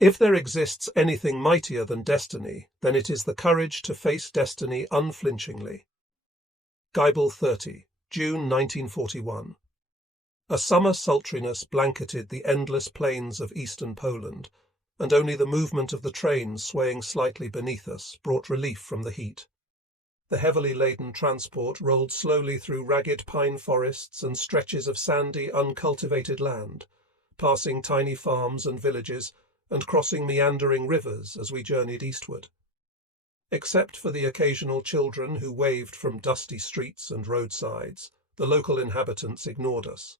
If there exists anything mightier than destiny, then it is the courage to face destiny unflinchingly. Geibel 30, June 1941. A summer sultriness blanketed the endless plains of eastern Poland, and only the movement of the trains swaying slightly beneath us brought relief from the heat. The heavily laden transport rolled slowly through ragged pine forests and stretches of sandy, uncultivated land, passing tiny farms and villages and crossing meandering rivers as we journeyed eastward. Except for the occasional children who waved from dusty streets and roadsides, the local inhabitants ignored us.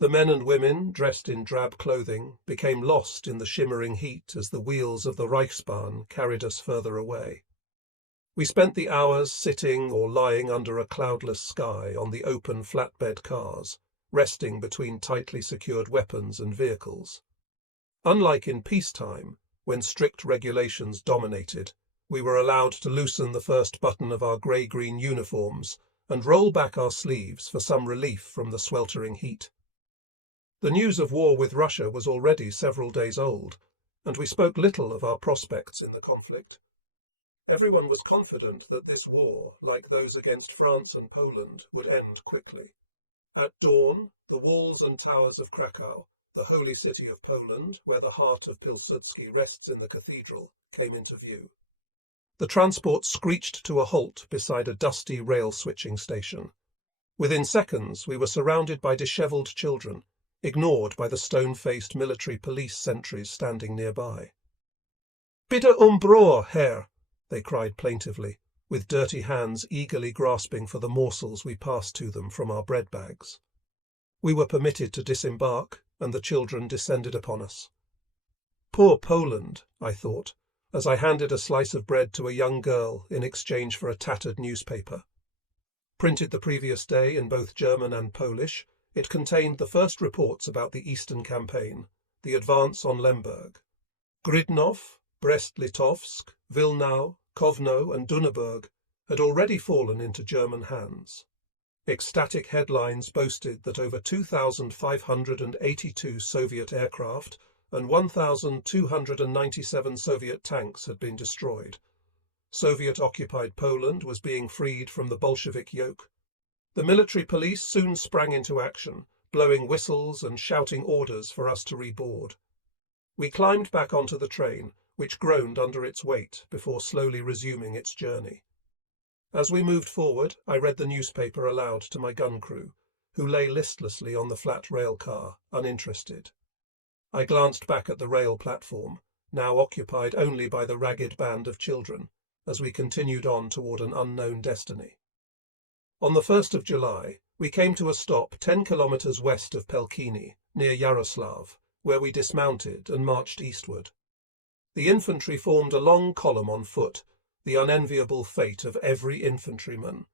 The men and women, dressed in drab clothing, became lost in the shimmering heat as the wheels of the Reichsbahn carried us further away. We spent the hours sitting or lying under a cloudless sky on the open flatbed cars, resting between tightly secured weapons and vehicles. Unlike in peacetime, when strict regulations dominated, we were allowed to loosen the first button of our grey-green uniforms and roll back our sleeves for some relief from the sweltering heat. The news of war with Russia was already several days old, and we spoke little of our prospects in the conflict. Everyone was confident that this war, like those against France and Poland, would end quickly. At dawn, the walls and towers of Krakow, the holy city of Poland, where the heart of Pilsudski rests in the cathedral, came into view. The transport screeched to a halt beside a dusty rail switching station. Within seconds, we were surrounded by dishevelled children, ignored by the stone-faced military police sentries standing nearby. "Bitte Brot, Herr," they cried plaintively, with dirty hands eagerly grasping for the morsels we passed to them from our bread bags. We were permitted to disembark, and the children descended upon us. Poor Poland, I thought, as I handed a slice of bread to a young girl in exchange for a tattered newspaper. Printed the previous day in both German and Polish, it contained the first reports about the Eastern Campaign, the advance on Lemberg. Gridnov, Brest-Litovsk, Wilnow, Kovno and Dunneburg had already fallen into German hands. Ecstatic headlines boasted that over 2,582 Soviet aircraft and 1,297 Soviet tanks had been destroyed. Soviet-occupied Poland was being freed from the Bolshevik yoke. The military police soon sprang into action, blowing whistles and shouting orders for us to reboard. We climbed back onto the train, which groaned under its weight before slowly resuming its journey. As we moved forward, I read the newspaper aloud to my gun crew, who lay listlessly on the flat rail car, uninterested. I glanced back at the rail platform, now occupied only by the ragged band of children, as we continued on toward an unknown destiny. On the 1st of July, we came to a stop 10 kilometers west of Pelkini, near Yaroslav, where we dismounted and marched eastward. The infantry formed a long column on foot, the unenviable fate of every infantryman.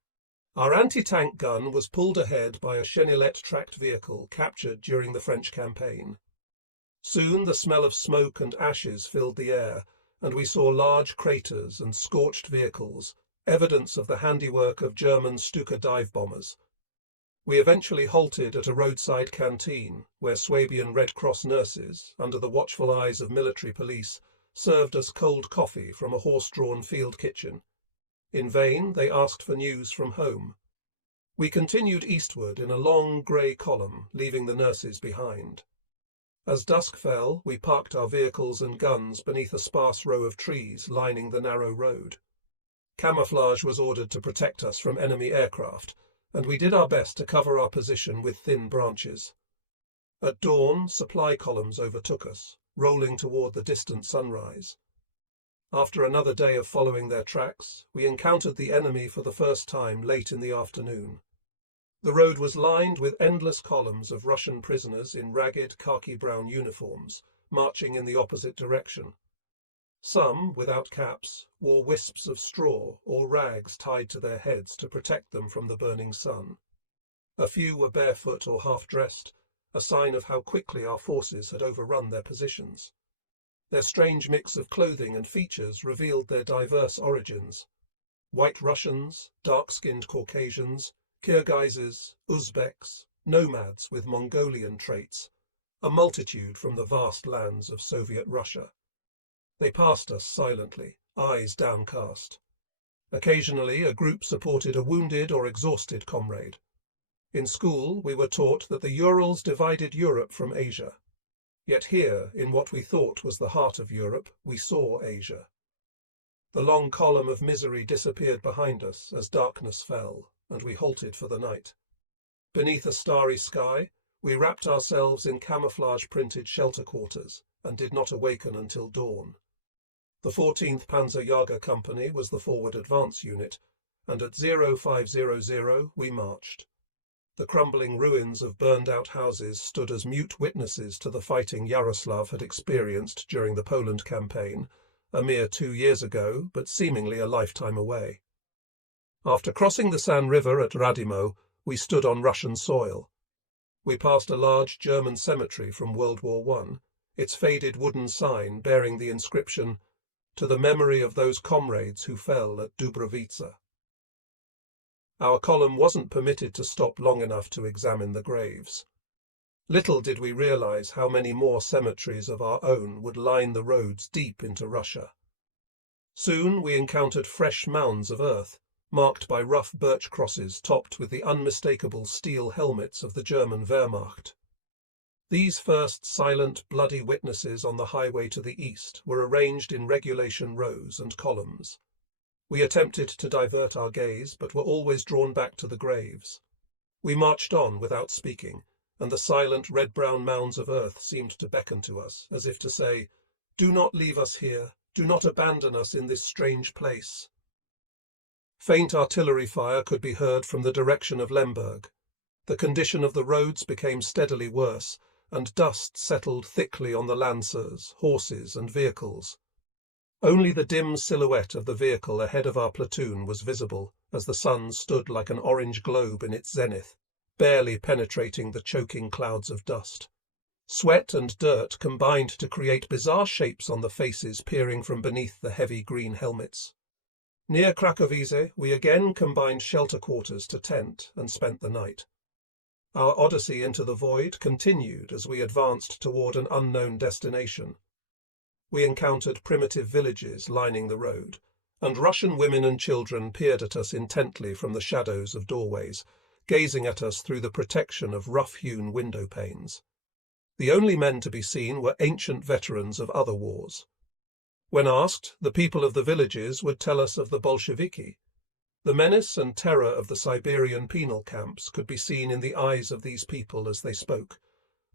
Our anti-tank gun was pulled ahead by a Chenilette tracked vehicle captured during the French campaign. Soon the smell of smoke and ashes filled the air, and we saw large craters and scorched vehicles, evidence of the handiwork of German Stuka dive bombers. We eventually halted at a roadside canteen, where Swabian Red Cross nurses, under the watchful eyes of military police, served us cold coffee from a horse-drawn field kitchen. In vain they asked for news from home. We continued eastward in a long grey column, leaving the nurses behind. As dusk fell, we parked our vehicles and guns beneath a sparse row of trees lining the narrow road. Camouflage was ordered to protect us from enemy aircraft, and we did our best to cover our position with thin branches. At dawn, supply columns overtook us, rolling toward the distant sunrise. After another day of following their tracks, we encountered the enemy for the first time late in the afternoon. The road was lined with endless columns of Russian prisoners in ragged khaki-brown uniforms, marching in the opposite direction. Some, without caps, wore wisps of straw or rags tied to their heads to protect them from the burning sun. A few were barefoot or half-dressed, a sign of how quickly our forces had overrun their positions. Their strange mix of clothing and features revealed their diverse origins. White Russians, dark-skinned Caucasians, Kyrgyzes, Uzbeks, nomads with Mongolian traits, a multitude from the vast lands of Soviet Russia. They passed us silently, eyes downcast. Occasionally, a group supported a wounded or exhausted comrade. In school, we were taught that the Urals divided Europe from Asia. Yet here, in what we thought was the heart of Europe, we saw Asia. The long column of misery disappeared behind us as darkness fell, and we halted for the night. Beneath a starry sky, we wrapped ourselves in camouflage-printed shelter quarters and did not awaken until dawn. The 14th Panzer Jager Company was the forward advance unit, and at 0500 we marched. The crumbling ruins of burned-out houses stood as mute witnesses to the fighting Yaroslav had experienced during the Poland campaign, a mere 2 years ago, but seemingly a lifetime away. After crossing the San River at Radimo, we stood on Russian soil. We passed a large German cemetery from World War I, its faded wooden sign bearing the inscription, "To the memory of those comrades who fell at Dubrovica." Our column wasn't permitted to stop long enough to examine the graves. Little did we realize how many more cemeteries of our own would line the roads deep into Russia. Soon we encountered fresh mounds of earth, marked by rough birch crosses topped with the unmistakable steel helmets of the German Wehrmacht. These first silent, bloody witnesses on the highway to the east were arranged in regulation rows and columns. We attempted to divert our gaze, but were always drawn back to the graves. We marched on without speaking, and the silent red-brown mounds of earth seemed to beckon to us, as if to say, "Do not leave us here, do not abandon us in this strange place." Faint artillery fire could be heard from the direction of Lemberg. The condition of the roads became steadily worse, and dust settled thickly on the lancers, horses, and vehicles. Only the dim silhouette of the vehicle ahead of our platoon was visible, as the sun stood like an orange globe in its zenith, barely penetrating the choking clouds of dust. Sweat and dirt combined to create bizarre shapes on the faces peering from beneath the heavy green helmets. Near Krakowice, we again combined shelter quarters to tent and spent the night. Our odyssey into the void continued as we advanced toward an unknown destination. We encountered primitive villages lining the road, and Russian women and children peered at us intently from the shadows of doorways, gazing at us through the protection of rough-hewn window panes. The only men to be seen were ancient veterans of other wars. When asked, the people of the villages would tell us of the Bolsheviki. The menace and terror of the Siberian penal camps could be seen in the eyes of these people as they spoke,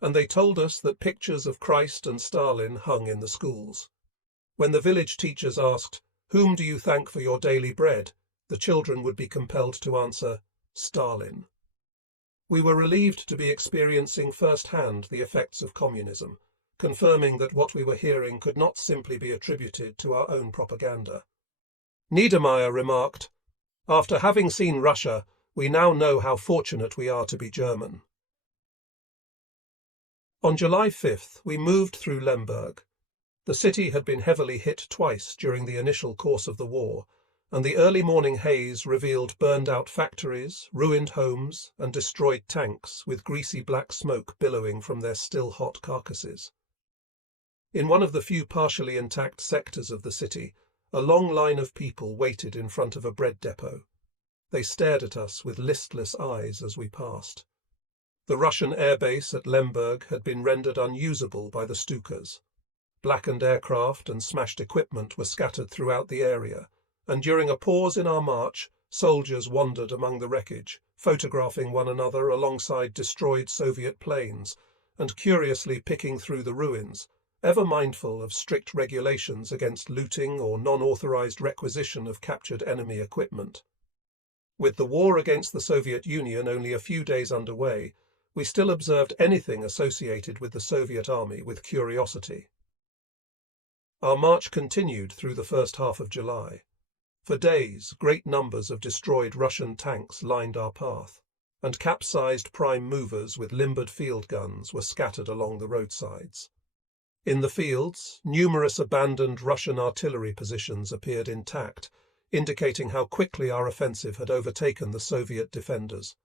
and they told us that pictures of Christ and Stalin hung in the schools. When the village teachers asked, "Whom do you thank for your daily bread?" the children would be compelled to answer, "Stalin." We were relieved to be experiencing firsthand the effects of communism, confirming that what we were hearing could not simply be attributed to our own propaganda. Niedermeyer remarked, "After having seen Russia, we now know how fortunate we are to be German." On July 5th, we moved through Lemberg. The city had been heavily hit twice during the initial course of the war, and the early morning haze revealed burned-out factories, ruined homes, and destroyed tanks with greasy black smoke billowing from their still-hot carcasses. In one of the few partially intact sectors of the city, a long line of people waited in front of a bread depot. They stared at us with listless eyes as we passed. The Russian airbase at Lemberg had been rendered unusable by the Stukas. Blackened aircraft and smashed equipment were scattered throughout the area, and during a pause in our march, soldiers wandered among the wreckage, photographing one another alongside destroyed Soviet planes, and curiously picking through the ruins, ever mindful of strict regulations against looting or non-authorized requisition of captured enemy equipment. With the war against the Soviet Union only a few days underway, we still observed anything associated with the Soviet army with curiosity. Our march continued through the first half of July. For days, great numbers of destroyed Russian tanks lined our path, and capsized prime movers with limbered field guns were scattered along the roadsides. In the fields, numerous abandoned Russian artillery positions appeared intact, indicating how quickly our offensive had overtaken the Soviet defenders.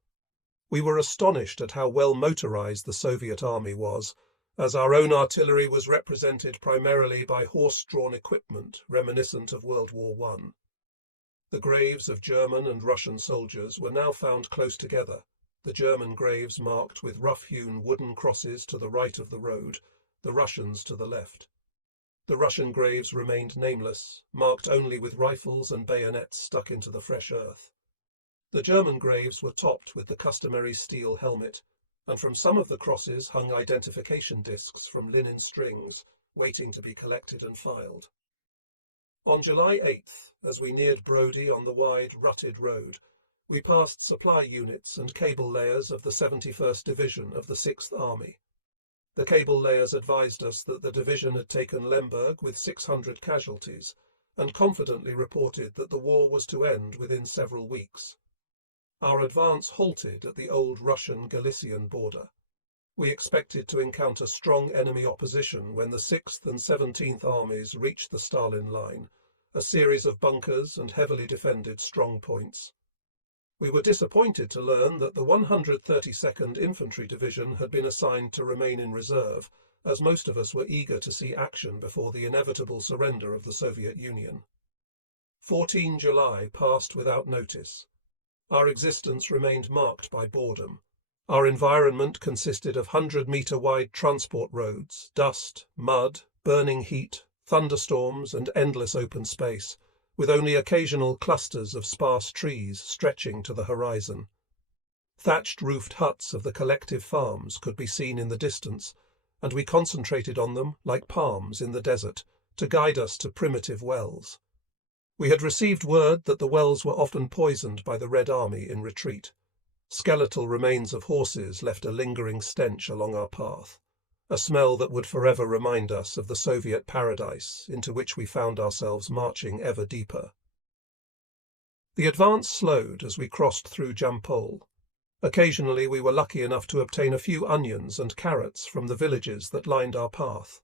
We were astonished at how well motorized the Soviet army was, as our own artillery was represented primarily by horse-drawn equipment reminiscent of World War I. The graves of German and Russian soldiers were now found close together, the German graves marked with rough-hewn wooden crosses to the right of the road, the Russians to the left. The Russian graves remained nameless, marked only with rifles and bayonets stuck into the fresh earth. The German graves were topped with the customary steel helmet, and from some of the crosses hung identification discs from linen strings, waiting to be collected and filed. On July 8th, as we neared Brodie on the wide, rutted road, we passed supply units and cable layers of the 71st Division of the 6th Army. The cable layers advised us that the division had taken Lemberg with 600 casualties, and confidently reported that the war was to end within several weeks. Our advance halted at the old Russian-Galician border. We expected to encounter strong enemy opposition when the 6th and 17th Armies reached the Stalin Line, a series of bunkers and heavily defended strong points. We were disappointed to learn that the 132nd Infantry Division had been assigned to remain in reserve, as most of us were eager to see action before the inevitable surrender of the Soviet Union. 14 July passed without notice. Our existence remained marked by boredom. Our environment consisted of 100-metre-wide transport roads, dust, mud, burning heat, thunderstorms, and endless open space, with only occasional clusters of sparse trees stretching to the horizon. Thatched-roofed huts of the collective farms could be seen in the distance, and we concentrated on them like palms in the desert to guide us to primitive wells. We had received word that the wells were often poisoned by the Red Army in retreat. Skeletal remains of horses left a lingering stench along our path, a smell that would forever remind us of the Soviet paradise into which we found ourselves marching ever deeper. The advance slowed as we crossed through Jampol. Occasionally we were lucky enough to obtain a few onions and carrots from the villages that lined our path.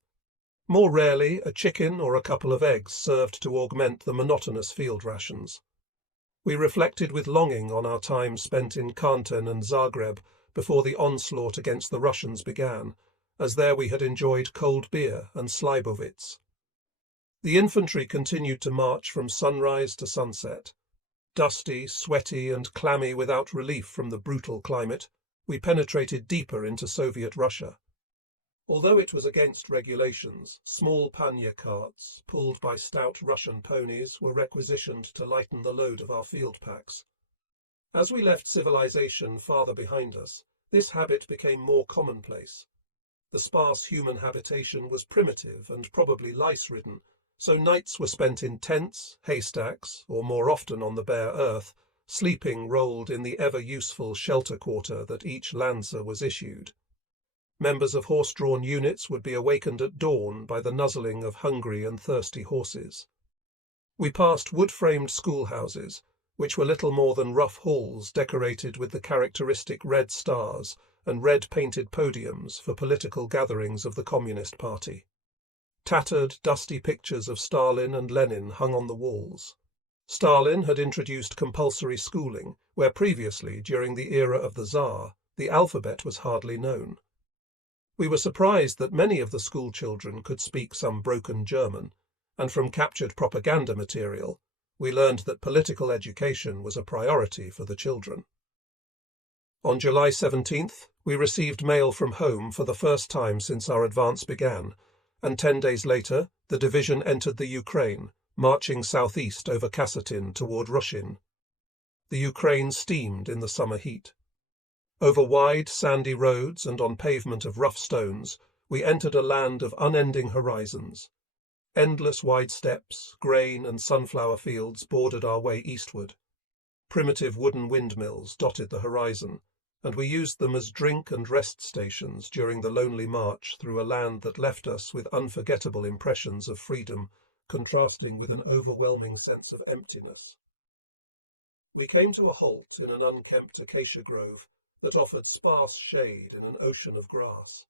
More rarely, a chicken or a couple of eggs served to augment the monotonous field rations. We reflected with longing on our time spent in Kärnten and Zagreb before the onslaught against the Russians began, as there we had enjoyed cold beer and slivovitz. The infantry continued to march from sunrise to sunset. Dusty, sweaty, and clammy without relief from the brutal climate, we penetrated deeper into Soviet Russia. Although it was against regulations, small pannier carts, pulled by stout Russian ponies, were requisitioned to lighten the load of our field packs. As we left civilization farther behind us, this habit became more commonplace. The sparse human habitation was primitive and probably lice-ridden, so nights were spent in tents, haystacks, or more often on the bare earth, sleeping rolled in the ever-useful shelter quarter that each Lancer was issued. Members of horse-drawn units would be awakened at dawn by the nuzzling of hungry and thirsty horses. We passed wood-framed schoolhouses, which were little more than rough halls decorated with the characteristic red stars and red-painted podiums for political gatherings of the Communist Party. Tattered, dusty pictures of Stalin and Lenin hung on the walls. Stalin had introduced compulsory schooling, where previously, during the era of the Tsar, the alphabet was hardly known. We were surprised that many of the school children could speak some broken German, and from captured propaganda material, we learned that political education was a priority for the children. On July 17th, we received mail from home for the first time since our advance began, and 10 days later, the division entered the Ukraine, marching southeast over Kasatin toward Rushin. The Ukraine steamed in the summer heat. Over wide, sandy roads and on pavement of rough stones, we entered a land of unending horizons. Endless wide steppes, grain and sunflower fields bordered our way eastward. Primitive wooden windmills dotted the horizon, and we used them as drink and rest stations during the lonely march through a land that left us with unforgettable impressions of freedom, contrasting with an overwhelming sense of emptiness. We came to a halt in an unkempt acacia grove that offered sparse shade in an ocean of grass.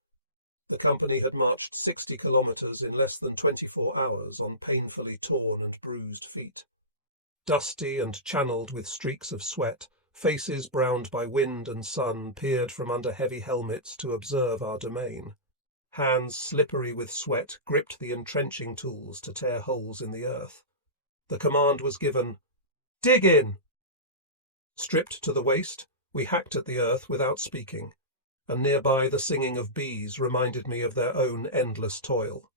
The company had marched 60 kilometers in less than 24 hours on painfully torn and bruised feet. Dusty and channeled with streaks of sweat, faces browned by wind and sun peered from under heavy helmets to observe our domain. Hands slippery with sweat gripped the entrenching tools to tear holes in the earth. The command was given, "Dig in!" Stripped to the waist, we hacked at the earth without speaking, and nearby the singing of bees reminded me of their own endless toil.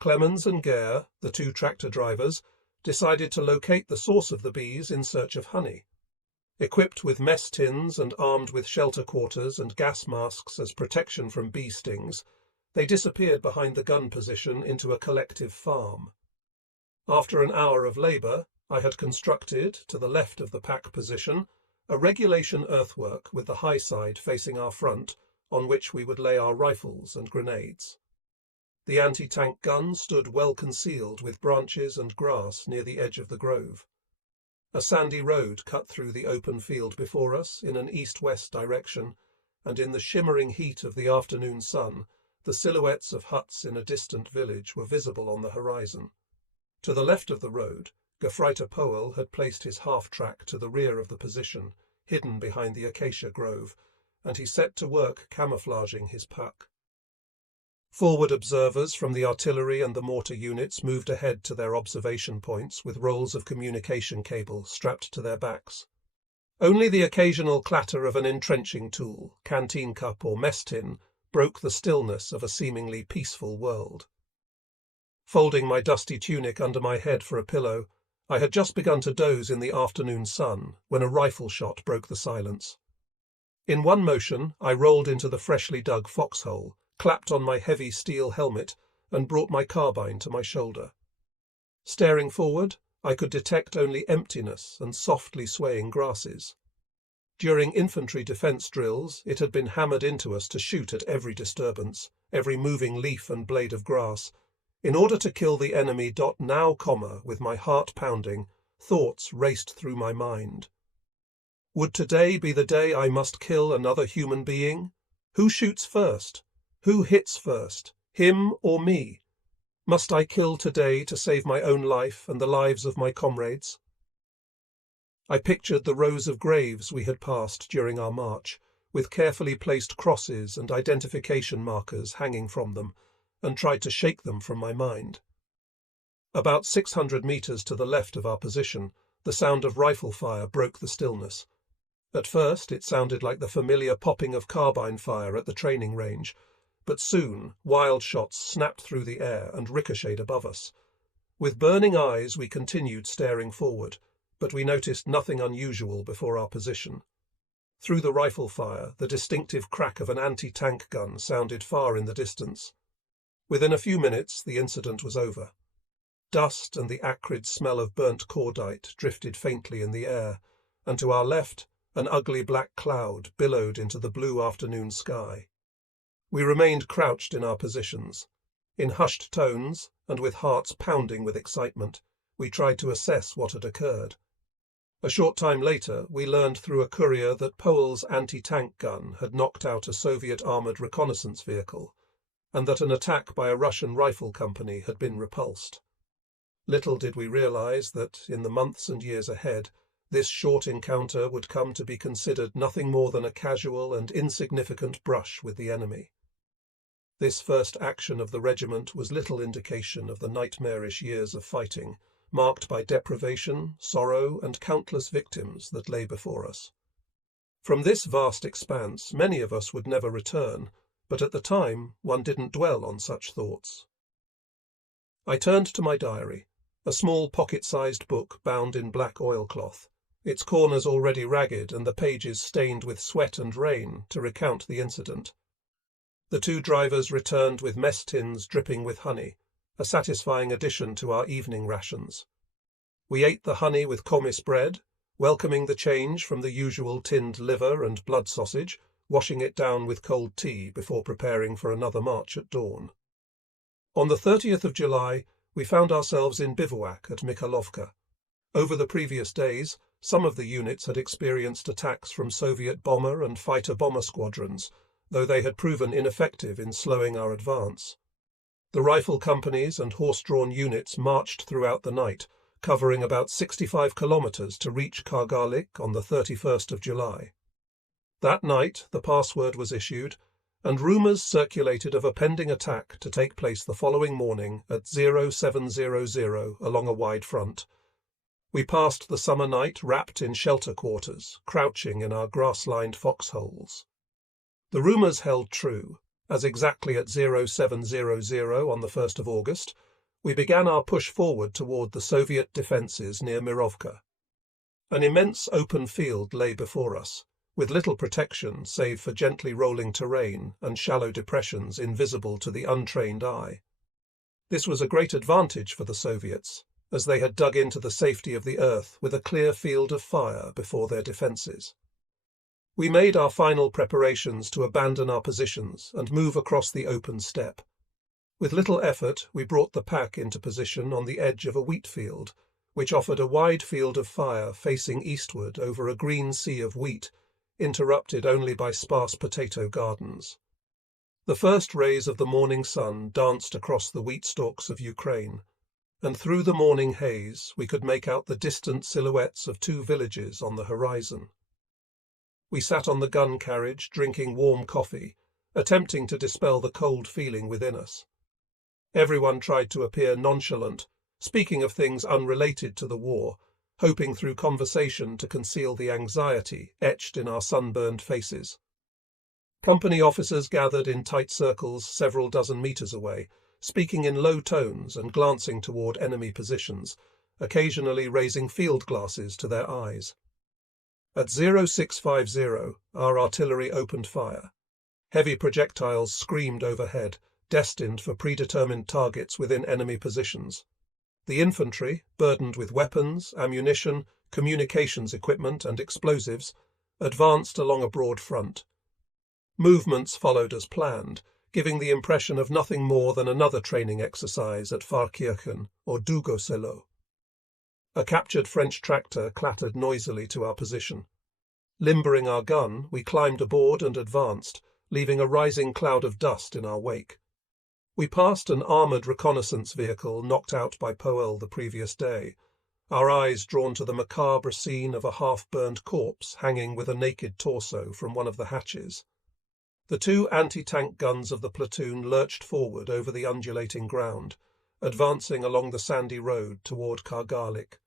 Clemens and Gare, the two tractor drivers, decided to locate the source of the bees in search of honey. Equipped with mess tins and armed with shelter quarters and gas masks as protection from bee stings, they disappeared behind the gun position into a collective farm. After an hour of labour, I had constructed, to the left of the pack position, a regulation earthwork with the high side facing our front, on which we would lay our rifles and grenades. The anti-tank gun stood well concealed with branches and grass near the edge of the grove. A sandy road cut through the open field before us in an east-west direction, and in the shimmering heat of the afternoon sun, the silhouettes of huts in a distant village were visible on the horizon. To the left of the road, Gefreiter Powell had placed his half-track to the rear of the position, hidden behind the acacia grove, and he set to work camouflaging his pack. Forward observers from the artillery and the mortar units moved ahead to their observation points with rolls of communication cable strapped to their backs. Only the occasional clatter of an entrenching tool, canteen cup or mess tin, broke the stillness of a seemingly peaceful world. Folding my dusty tunic under my head for a pillow, I had just begun to doze in the afternoon sun when a rifle shot broke the silence. In one motion, I rolled into the freshly dug foxhole, clapped on my heavy steel helmet, and brought my carbine to my shoulder. Staring forward, I could detect only emptiness and softly swaying grasses. During infantry defence drills, it had been hammered into us to shoot at every disturbance, every moving leaf and blade of grass. In order to kill the enemy. Now, with my heart pounding, thoughts raced through my mind. Would today be the day I must kill another human being? Who shoots first? Who hits first, him or me? Must I kill today to save my own life and the lives of my comrades? I pictured the rows of graves we had passed during our march, with carefully placed crosses and identification markers hanging from them, and tried to shake them from my mind. About 600 meters to the left of our position, the sound of rifle fire broke the stillness. At first, it sounded like the familiar popping of carbine fire at the training range, but soon wild shots snapped through the air and ricocheted above us. With burning eyes, we continued staring forward, but we noticed nothing unusual before our position. Through the rifle fire, the distinctive crack of an anti-tank gun sounded far in the distance. Within a few minutes, the incident was over. Dust and the acrid smell of burnt cordite drifted faintly in the air, and to our left, an ugly black cloud billowed into the blue afternoon sky. We remained crouched in our positions. In hushed tones, and with hearts pounding with excitement, we tried to assess what had occurred. A short time later, we learned through a courier that Powell's anti-tank gun had knocked out a Soviet armoured reconnaissance vehicle, and that an attack by a Russian rifle company had been repulsed. Little did we realize that, in the months and years ahead, this short encounter would come to be considered nothing more than a casual and insignificant brush with the enemy. This first action of the regiment was little indication of the nightmarish years of fighting, marked by deprivation, sorrow, and countless victims that lay before us. From this vast expanse, many of us would never return, but at the time, one didn't dwell on such thoughts. I turned to my diary, a small pocket-sized book bound in black oilcloth, its corners already ragged and the pages stained with sweat and rain, to recount the incident. The two drivers returned with mess tins dripping with honey, a satisfying addition to our evening rations. We ate the honey with komis bread, welcoming the change from the usual tinned liver and blood sausage, washing it down with cold tea before preparing for another march at dawn. On the 30th of July, we found ourselves in bivouac at Mikhailovka. Over the previous days, some of the units had experienced attacks from Soviet bomber and fighter-bomber squadrons, though they had proven ineffective in slowing our advance. The rifle companies and horse-drawn units marched throughout the night, covering about 65 kilometers to reach Kargalik on the 31st of July. That night, the password was issued, and rumours circulated of a pending attack to take place the following morning at 0700 along a wide front. We passed the summer night wrapped in shelter quarters, crouching in our grass-lined foxholes. The rumours held true, as exactly at 0700 on the 1st of August, we began our push forward toward the Soviet defences near Mirovka. An immense open field lay before us, with little protection save for gently rolling terrain and shallow depressions invisible to the untrained eye. This was a great advantage for the Soviets, as they had dug into the safety of the earth with a clear field of fire before their defences. We made our final preparations to abandon our positions and move across the open steppe. With little effort, we brought the pack into position on the edge of a wheat field, which offered a wide field of fire facing eastward over a green sea of wheat, interrupted only by sparse potato gardens. The first rays of the morning sun danced across the wheat stalks of Ukraine, and through the morning haze we could make out the distant silhouettes of two villages on the horizon. We sat on the gun carriage drinking warm coffee, attempting to dispel the cold feeling within us. Everyone tried to appear nonchalant, speaking of things unrelated to the war, hoping through conversation to conceal the anxiety etched in our sunburned faces. Company officers gathered in tight circles several dozen meters away, speaking in low tones and glancing toward enemy positions, occasionally raising field glasses to their eyes. At 0650, our artillery opened fire. Heavy projectiles screamed overhead, destined for predetermined targets within enemy positions. The infantry, burdened with weapons, ammunition, communications equipment, and explosives, advanced along a broad front. Movements followed as planned, giving the impression of nothing more than another training exercise at Pfarrkirchen or Dugoselo. A captured French tractor clattered noisily to our position. Limbering our gun, we climbed aboard and advanced, leaving a rising cloud of dust in our wake. We passed an armoured reconnaissance vehicle knocked out by Poel the previous day, our eyes drawn to the macabre scene of a half-burned corpse hanging with a naked torso from one of the hatches. The two anti-tank guns of the platoon lurched forward over the undulating ground, advancing along the sandy road toward Kargalik.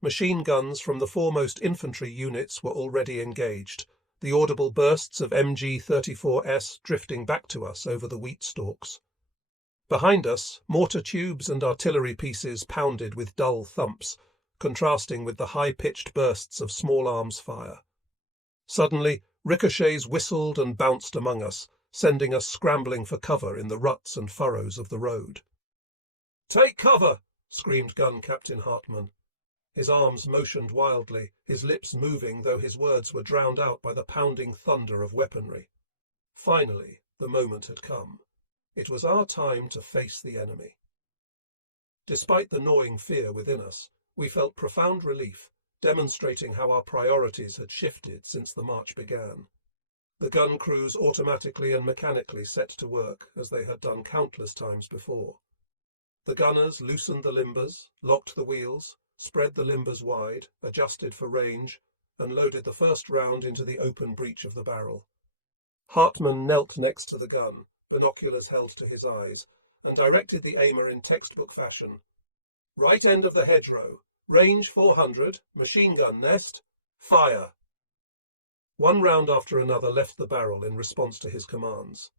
Machine guns from the foremost infantry units were already engaged, the audible bursts of MG-34S drifting back to us over the wheat stalks. Behind us, mortar tubes and artillery pieces pounded with dull thumps, contrasting with the high-pitched bursts of small arms fire. Suddenly, ricochets whistled and bounced among us, sending us scrambling for cover in the ruts and furrows of the road. "Take cover!" screamed Gun Captain Hartmann. His arms motioned wildly, his lips moving though his words were drowned out by the pounding thunder of weaponry. Finally, the moment had come. It was our time to face the enemy. Despite the gnawing fear within us, we felt profound relief, demonstrating how our priorities had shifted since the march began. The gun crews automatically and mechanically set to work, as they had done countless times before. The gunners loosened the limbers, locked the wheels, spread the limbers wide, adjusted for range, and loaded the first round into the open breech of the barrel. Hartmann knelt next to the gun, binoculars held to his eyes, and directed the aimer in textbook fashion. "Right end of the hedgerow, range 400, machine gun nest, fire!" One round after another left the barrel in response to his commands.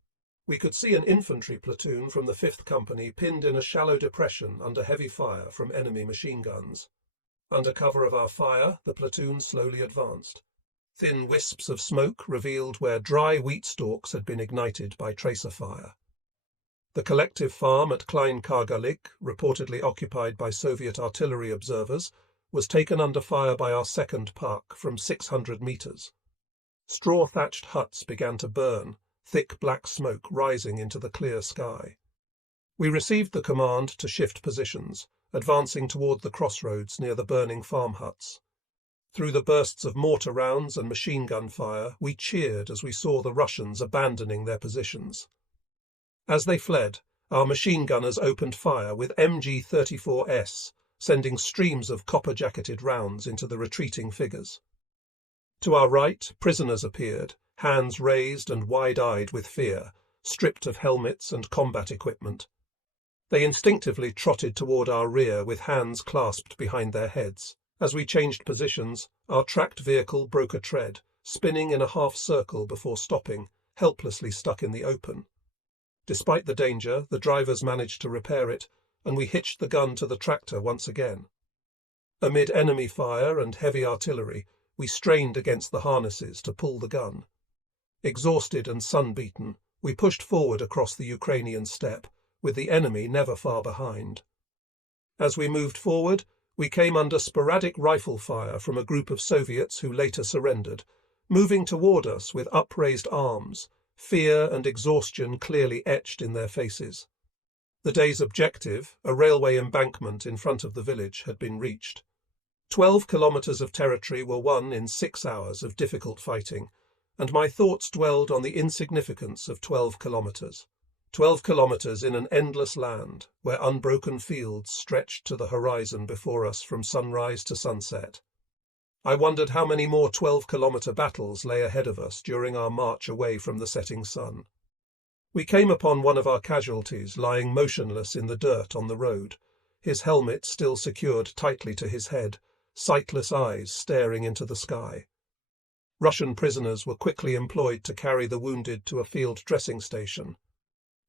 We could see an infantry platoon from the 5th Company pinned in a shallow depression under heavy fire from enemy machine guns. Under cover of our fire, the platoon slowly advanced. Thin wisps of smoke revealed where dry wheat stalks had been ignited by tracer fire. The collective farm at Klein Kargalik, reportedly occupied by Soviet artillery observers, was taken under fire by our second park from 600 meters. Straw-thatched huts began to burn, thick black smoke rising into the clear sky. We received the command to shift positions, advancing toward the crossroads near the burning farm huts. Through the bursts of mortar rounds and machine gun fire, we cheered as we saw the Russians abandoning their positions. As they fled, our machine gunners opened fire with MG-34S, sending streams of copper-jacketed rounds into the retreating figures. To our right, prisoners appeared, hands raised and wide-eyed with fear, stripped of helmets and combat equipment. They instinctively trotted toward our rear with hands clasped behind their heads. As we changed positions, our tracked vehicle broke a tread, spinning in a half circle before stopping, helplessly stuck in the open. Despite the danger, the drivers managed to repair it, and we hitched the gun to the tractor once again. Amid enemy fire and heavy artillery, we strained against the harnesses to pull the gun. Exhausted and sun-beaten, we pushed forward across the Ukrainian steppe, with the enemy never far behind. As we moved forward, we came under sporadic rifle fire from a group of Soviets who later surrendered, moving toward us with upraised arms, fear and exhaustion clearly etched in their faces. The day's objective, a railway embankment in front of the village, had been reached. 12 kilometers of territory were won in 6 hours of difficult fighting, and my thoughts dwelled on the insignificance of 12 kilometers. 12 kilometers in an endless land, where unbroken fields stretched to the horizon before us from sunrise to sunset. I wondered how many more 12-kilometer battles lay ahead of us during our march away from the setting sun. We came upon one of our casualties lying motionless in the dirt on the road, his helmet still secured tightly to his head, sightless eyes staring into the sky. Russian prisoners were quickly employed to carry the wounded to a field dressing station.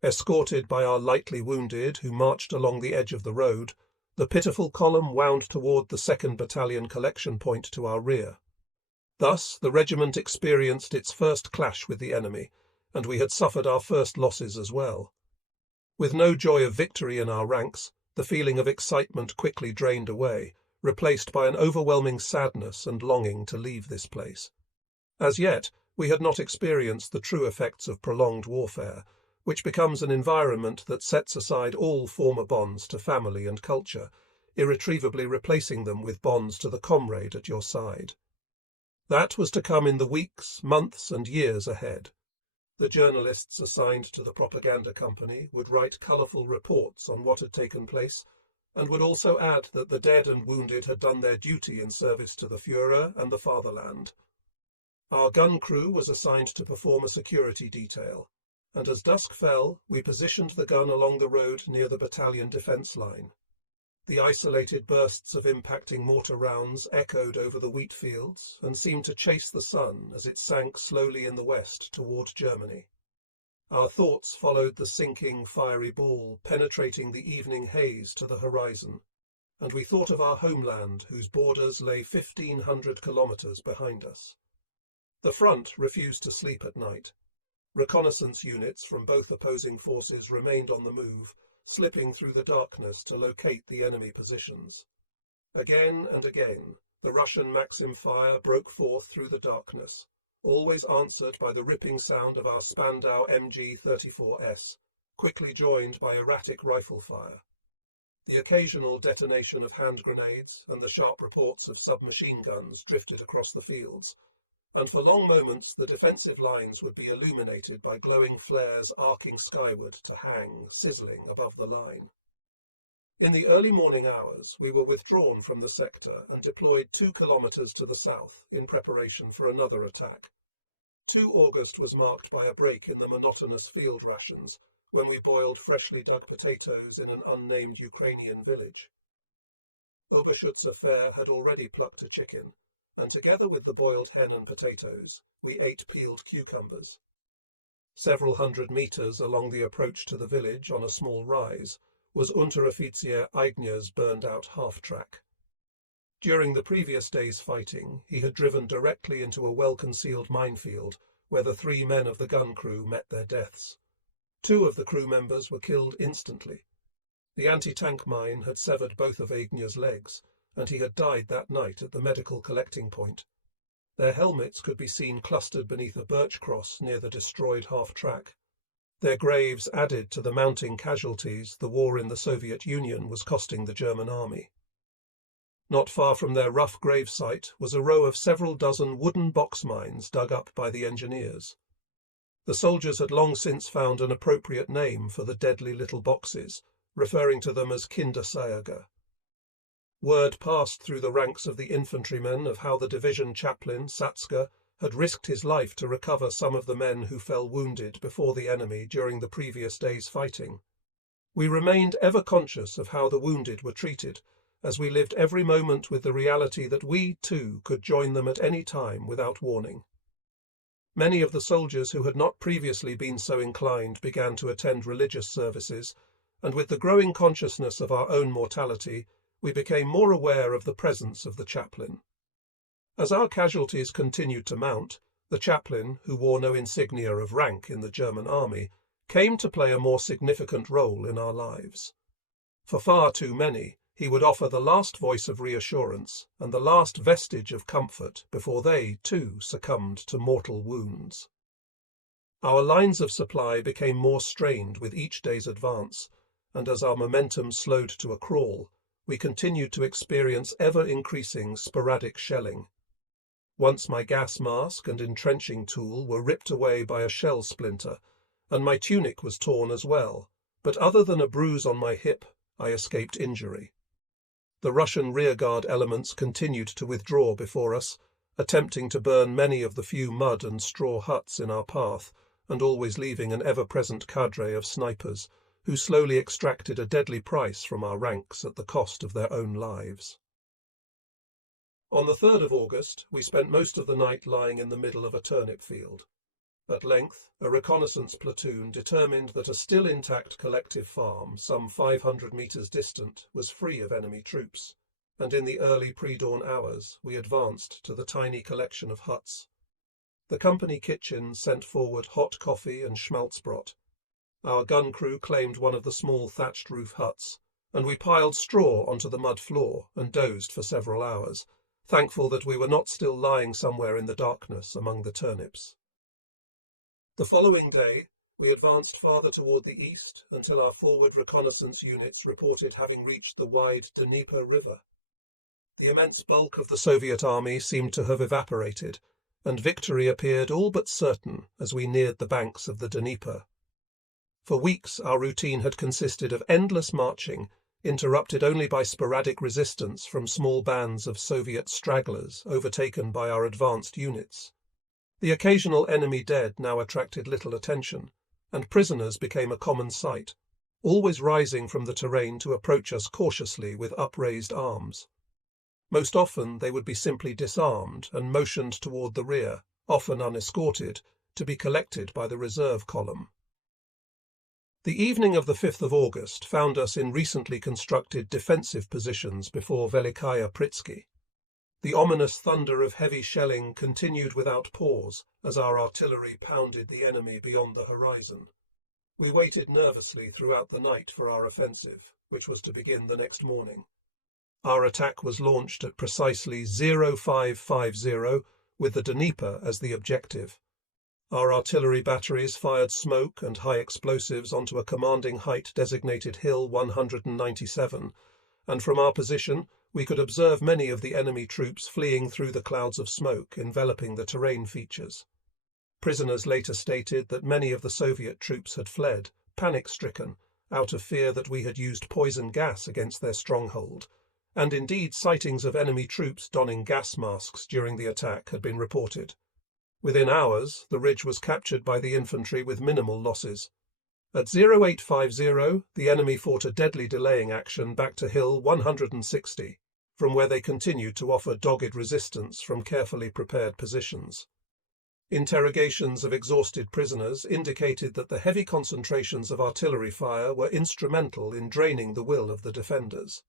Escorted by our lightly wounded who marched along the edge of the road, the pitiful column wound toward the 2nd Battalion collection point to our rear. Thus, the regiment experienced its first clash with the enemy, and we had suffered our first losses as well. With no joy of victory in our ranks, the feeling of excitement quickly drained away, replaced by an overwhelming sadness and longing to leave this place. As yet, we had not experienced the true effects of prolonged warfare, which becomes an environment that sets aside all former bonds to family and culture, irretrievably replacing them with bonds to the comrade at your side. That was to come in the weeks, months, and years ahead. The journalists assigned to the propaganda company would write colourful reports on what had taken place, and would also add that the dead and wounded had done their duty in service to the Führer and the fatherland. Our gun crew was assigned to perform a security detail, and as dusk fell, we positioned the gun along the road near the battalion defence line. The isolated bursts of impacting mortar rounds echoed over the wheat fields and seemed to chase the sun as it sank slowly in the west toward Germany. Our thoughts followed the sinking, fiery ball penetrating the evening haze to the horizon, and we thought of our homeland whose borders lay 1,500 kilometers behind us. The front refused to sleep at night. Reconnaissance units from both opposing forces remained on the move, slipping through the darkness to locate the enemy positions. Again and again, the Russian Maxim fire broke forth through the darkness, always answered by the ripping sound of our Spandau MG-34S, quickly joined by erratic rifle fire. The occasional detonation of hand grenades and the sharp reports of submachine guns drifted across the fields, and for long moments the defensive lines would be illuminated by glowing flares arcing skyward to hang, sizzling, above the line. In the early morning hours, we were withdrawn from the sector and deployed 2 kilometers to the south in preparation for another attack. 2 August was marked by a break in the monotonous field rations when we boiled freshly dug potatoes in an unnamed Ukrainian village. Oberschützer Fair had already plucked a chicken, and together with the boiled hen and potatoes, we ate peeled cucumbers. Several hundred meters along the approach to the village on a small rise was Unteroffizier Eigner's burned-out half-track. During the previous day's fighting, he had driven directly into a well-concealed minefield where the 3 men of the gun crew met their deaths. 2 of the crew members were killed instantly. The anti-tank mine had severed both of Eigner's legs, and he had died that night at the medical collecting point. Their helmets could be seen clustered beneath a birch cross near the destroyed half-track. Their graves added to the mounting casualties the war in the Soviet Union was costing the German army. Not far from their rough gravesite was a row of several dozen wooden box mines dug up by the engineers. The soldiers had long since found an appropriate name for the deadly little boxes, referring to them as Kindersärge. Word passed through the ranks of the infantrymen of how the division chaplain, Satska, had risked his life to recover some of the men who fell wounded before the enemy during the previous day's fighting. We remained ever conscious of how the wounded were treated, as we lived every moment with the reality that we, too, could join them at any time without warning. Many of the soldiers who had not previously been so inclined began to attend religious services, and with the growing consciousness of our own mortality, we became more aware of the presence of the chaplain. As our casualties continued to mount, the chaplain, who wore no insignia of rank in the German army, came to play a more significant role in our lives. For far too many, he would offer the last voice of reassurance and the last vestige of comfort before they, too, succumbed to mortal wounds. Our lines of supply became more strained with each day's advance, and as our momentum slowed to a crawl, we continued to experience ever-increasing sporadic shelling. Once my gas mask and entrenching tool were ripped away by a shell splinter, and my tunic was torn as well, but other than a bruise on my hip, I escaped injury. The Russian rearguard elements continued to withdraw before us, attempting to burn many of the few mud and straw huts in our path, and always leaving an ever-present cadre of snipers, who slowly extracted a deadly price from our ranks at the cost of their own lives. On the 3rd of August, we spent most of the night lying in the middle of a turnip field. At length, a reconnaissance platoon determined that a still intact collective farm, some 500 metres distant, was free of enemy troops, and in the early pre-dawn hours we advanced to the tiny collection of huts. The company kitchen sent forward hot coffee and schmaltzbrot. Our gun crew claimed one of the small thatched roof huts, and we piled straw onto the mud floor and dozed for several hours, thankful that we were not still lying somewhere in the darkness among the turnips. The following day, we advanced farther toward the east until our forward reconnaissance units reported having reached the wide Dnieper River. The immense bulk of the Soviet army seemed to have evaporated, and victory appeared all but certain as we neared the banks of the Dnieper. For weeks our routine had consisted of endless marching, interrupted only by sporadic resistance from small bands of Soviet stragglers overtaken by our advanced units. The occasional enemy dead now attracted little attention, and prisoners became a common sight, always rising from the terrain to approach us cautiously with upraised arms. Most often they would be simply disarmed and motioned toward the rear, often unescorted, to be collected by the reserve column. The evening of the 5th of August found us in recently constructed defensive positions before Velikaya Pritsky. The ominous thunder of heavy shelling continued without pause as our artillery pounded the enemy beyond the horizon. We waited nervously throughout the night for our offensive, which was to begin the next morning. Our attack was launched at precisely 0550 with the Dnieper as the objective. Our artillery batteries fired smoke and high explosives onto a commanding height designated Hill 197, and from our position we could observe many of the enemy troops fleeing through the clouds of smoke enveloping the terrain features. Prisoners later stated that many of the Soviet troops had fled, panic-stricken, out of fear that we had used poison gas against their stronghold, and indeed sightings of enemy troops donning gas masks during the attack had been reported. Within hours, the ridge was captured by the infantry with minimal losses. At 0850, the enemy fought a deadly delaying action back to Hill 160, from where they continued to offer dogged resistance from carefully prepared positions. Interrogations of exhausted prisoners indicated that the heavy concentrations of artillery fire were instrumental in draining the will of the defenders.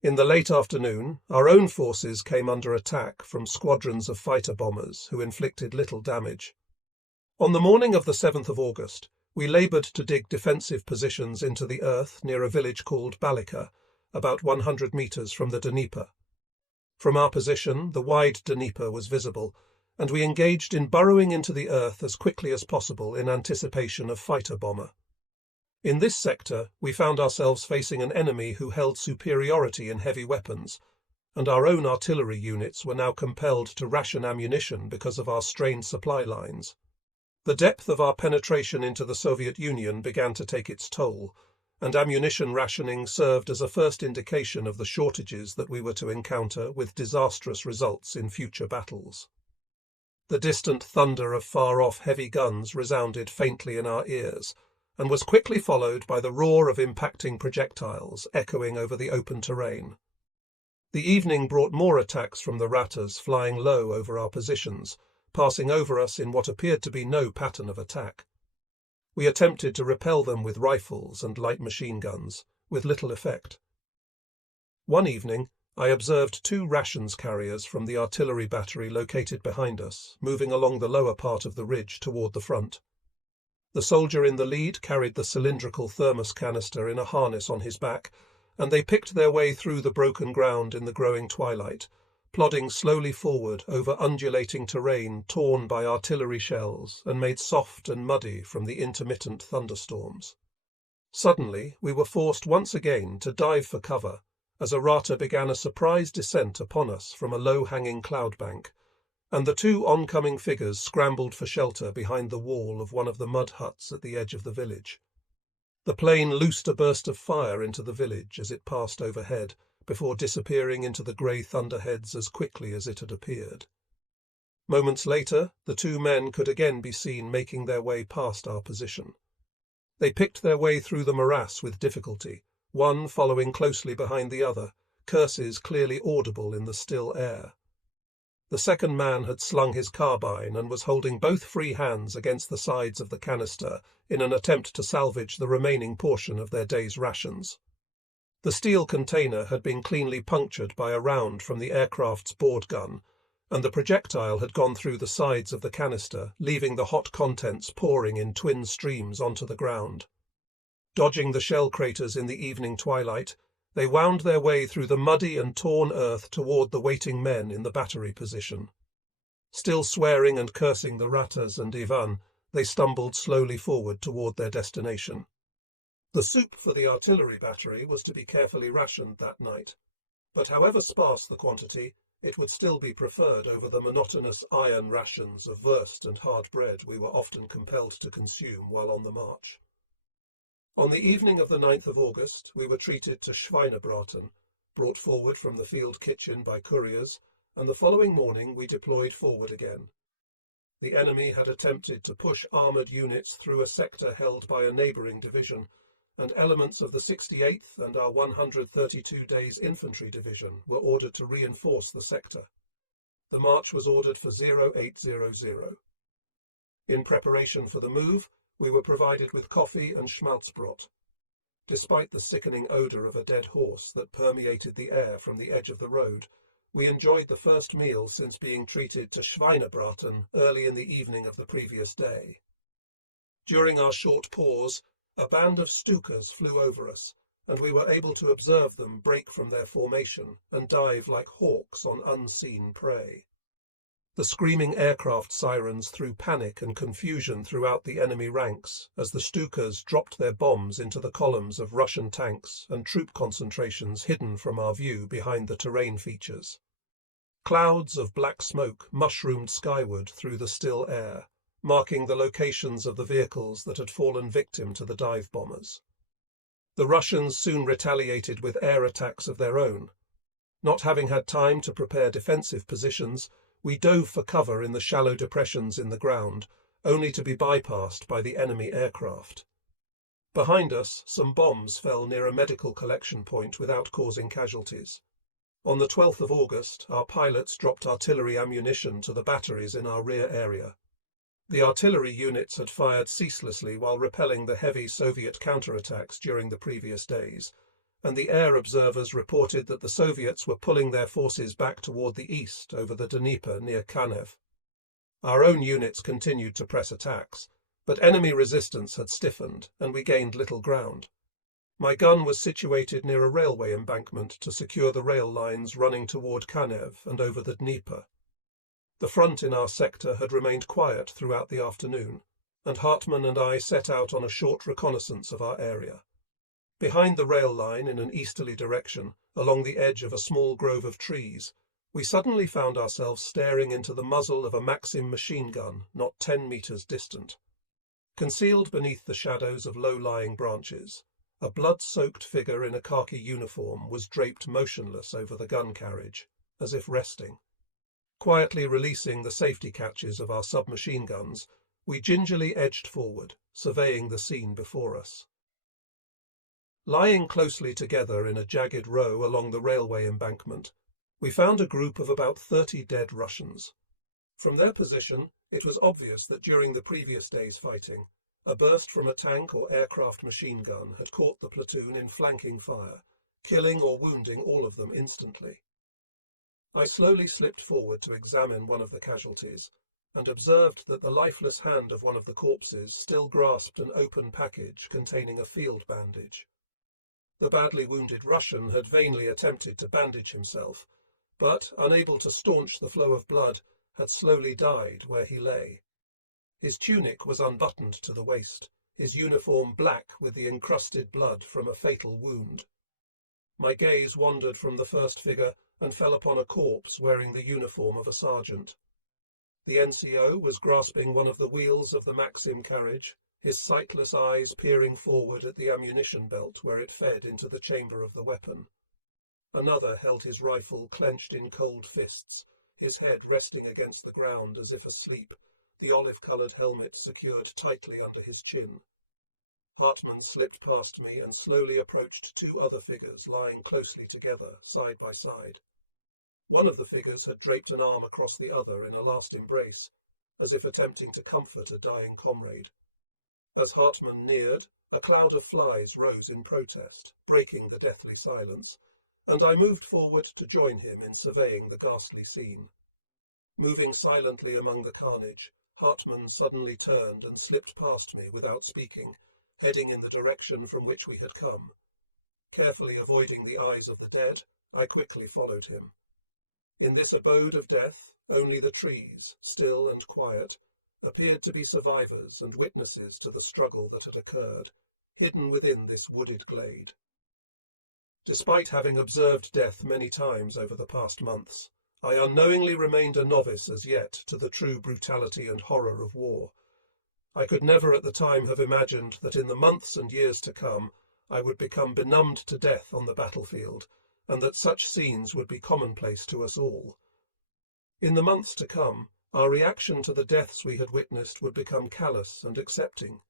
In the late afternoon, our own forces came under attack from squadrons of fighter bombers who inflicted little damage. On the morning of the 7th of August, we laboured to dig defensive positions into the earth near a village called Balika, about 100 metres from the Dnieper. From our position, the wide Dnieper was visible, and we engaged in burrowing into the earth as quickly as possible in anticipation of fighter bomber. In this sector, we found ourselves facing an enemy who held superiority in heavy weapons, and our own artillery units were now compelled to ration ammunition because of our strained supply lines. The depth of our penetration into the Soviet Union began to take its toll, and ammunition rationing served as a first indication of the shortages that we were to encounter with disastrous results in future battles. The distant thunder of far-off heavy guns resounded faintly in our ears, and was quickly followed by the roar of impacting projectiles echoing over the open terrain. The evening brought more attacks from the Ratters flying low over our positions, passing over us in what appeared to be no pattern of attack. We attempted to repel them with rifles and light machine guns, with little effect. One evening, I observed 2 rations carriers from the artillery battery located behind us, moving along the lower part of the ridge toward the front. The soldier in the lead carried the cylindrical thermos canister in a harness on his back, and they picked their way through the broken ground in the growing twilight, plodding slowly forward over undulating terrain torn by artillery shells and made soft and muddy from the intermittent thunderstorms. Suddenly, we were forced once again to dive for cover as a Rata began a surprise descent upon us from a low-hanging cloud bank, and the 2 oncoming figures scrambled for shelter behind the wall of one of the mud huts at the edge of the village. The plane loosed a burst of fire into the village as it passed overhead, before disappearing into the grey thunderheads as quickly as it had appeared. Moments later, the 2 men could again be seen making their way past our position. They picked their way through the morass with difficulty, one following closely behind the other, curses clearly audible in the still air. The second man had slung his carbine and was holding both free hands against the sides of the canister in an attempt to salvage the remaining portion of their day's rations. The steel container had been cleanly punctured by a round from the aircraft's board gun, and the projectile had gone through the sides of the canister, leaving the hot contents pouring in twin streams onto the ground. Dodging the shell craters in the evening twilight, they wound their way through the muddy and torn earth toward the waiting men in the battery position. Still swearing and cursing the Ratters and Ivan, they stumbled slowly forward toward their destination. The soup for the artillery battery was to be carefully rationed that night, but however sparse the quantity, it would still be preferred over the monotonous iron rations of wurst and hard bread we were often compelled to consume while on the march. On the evening of the 9th of August, we were treated to Schweinebraten, brought forward from the field kitchen by couriers, and the following morning we deployed forward again. The enemy had attempted to push armoured units through a sector held by a neighbouring division, and elements of the 68th and our 132 Days Infantry Division were ordered to reinforce the sector. The march was ordered for 0800. In preparation for the move, we were provided with coffee and schmaltzbrot. Despite the sickening odour of a dead horse that permeated the air from the edge of the road, we enjoyed the first meal since being treated to Schweinebraten early in the evening of the previous day. During our short pause, a band of Stukas flew over us, and we were able to observe them break from their formation and dive like hawks on unseen prey. The screaming aircraft sirens threw panic and confusion throughout the enemy ranks as the Stukas dropped their bombs into the columns of Russian tanks and troop concentrations hidden from our view behind the terrain features. Clouds of black smoke mushroomed skyward through the still air, marking the locations of the vehicles that had fallen victim to the dive bombers. The Russians soon retaliated with air attacks of their own. Not having had time to prepare defensive positions, we dove for cover in the shallow depressions in the ground, only to be bypassed by the enemy aircraft. Behind us, some bombs fell near a medical collection point without causing casualties. On the 12th of August, our pilots dropped artillery ammunition to the batteries in our rear area. The artillery units had fired ceaselessly while repelling the heavy Soviet counterattacks during the previous days, and the air observers reported that the Soviets were pulling their forces back toward the east over the Dnieper near Kanev. Our own units continued to press attacks, but enemy resistance had stiffened, and we gained little ground. My gun was situated near a railway embankment to secure the rail lines running toward Kanev and over the Dnieper. The front in our sector had remained quiet throughout the afternoon, and Hartmann and I set out on a short reconnaissance of our area. Behind the rail line in an easterly direction, along the edge of a small grove of trees, we suddenly found ourselves staring into the muzzle of a Maxim machine gun not 10 meters distant. Concealed beneath the shadows of low-lying branches, a blood-soaked figure in a khaki uniform was draped motionless over the gun carriage, as if resting. Quietly releasing the safety catches of our submachine guns, we gingerly edged forward, surveying the scene before us. Lying closely together in a jagged row along the railway embankment, we found a group of about 30 dead Russians. From their position, it was obvious that during the previous day's fighting, a burst from a tank or aircraft machine gun had caught the platoon in flanking fire, killing or wounding all of them instantly. I slowly slipped forward to examine one of the casualties, and observed that the lifeless hand of one of the corpses still grasped an open package containing a field bandage. The badly wounded Russian had vainly attempted to bandage himself, but, unable to staunch the flow of blood, had slowly died where he lay. His tunic was unbuttoned to the waist, his uniform black with the encrusted blood from a fatal wound. My gaze wandered from the first figure and fell upon a corpse wearing the uniform of a sergeant. The NCO was grasping one of the wheels of the Maxim carriage, his sightless eyes peering forward at the ammunition belt where it fed into the chamber of the weapon. Another held his rifle clenched in cold fists, his head resting against the ground as if asleep, the olive-coloured helmet secured tightly under his chin. Hartmann slipped past me and slowly approached two other figures lying closely together, side by side. One of the figures had draped an arm across the other in a last embrace, as if attempting to comfort a dying comrade. As Hartmann neared, a cloud of flies rose in protest, breaking the deathly silence, and I moved forward to join him in surveying the ghastly scene. Moving silently among the carnage, Hartmann suddenly turned and slipped past me without speaking, heading in the direction from which we had come. Carefully avoiding the eyes of the dead, I quickly followed him. In this abode of death, only the trees, still and quiet, appeared to be survivors and witnesses to the struggle that had occurred, hidden within this wooded glade. Despite having observed death many times over the past months, I unknowingly remained a novice as yet to the true brutality and horror of war. I could never at the time have imagined that in the months and years to come I would become benumbed to death on the battlefield, and that such scenes would be commonplace to us all. In the months to come, our reaction to the deaths we had witnessed would become callous and accepting.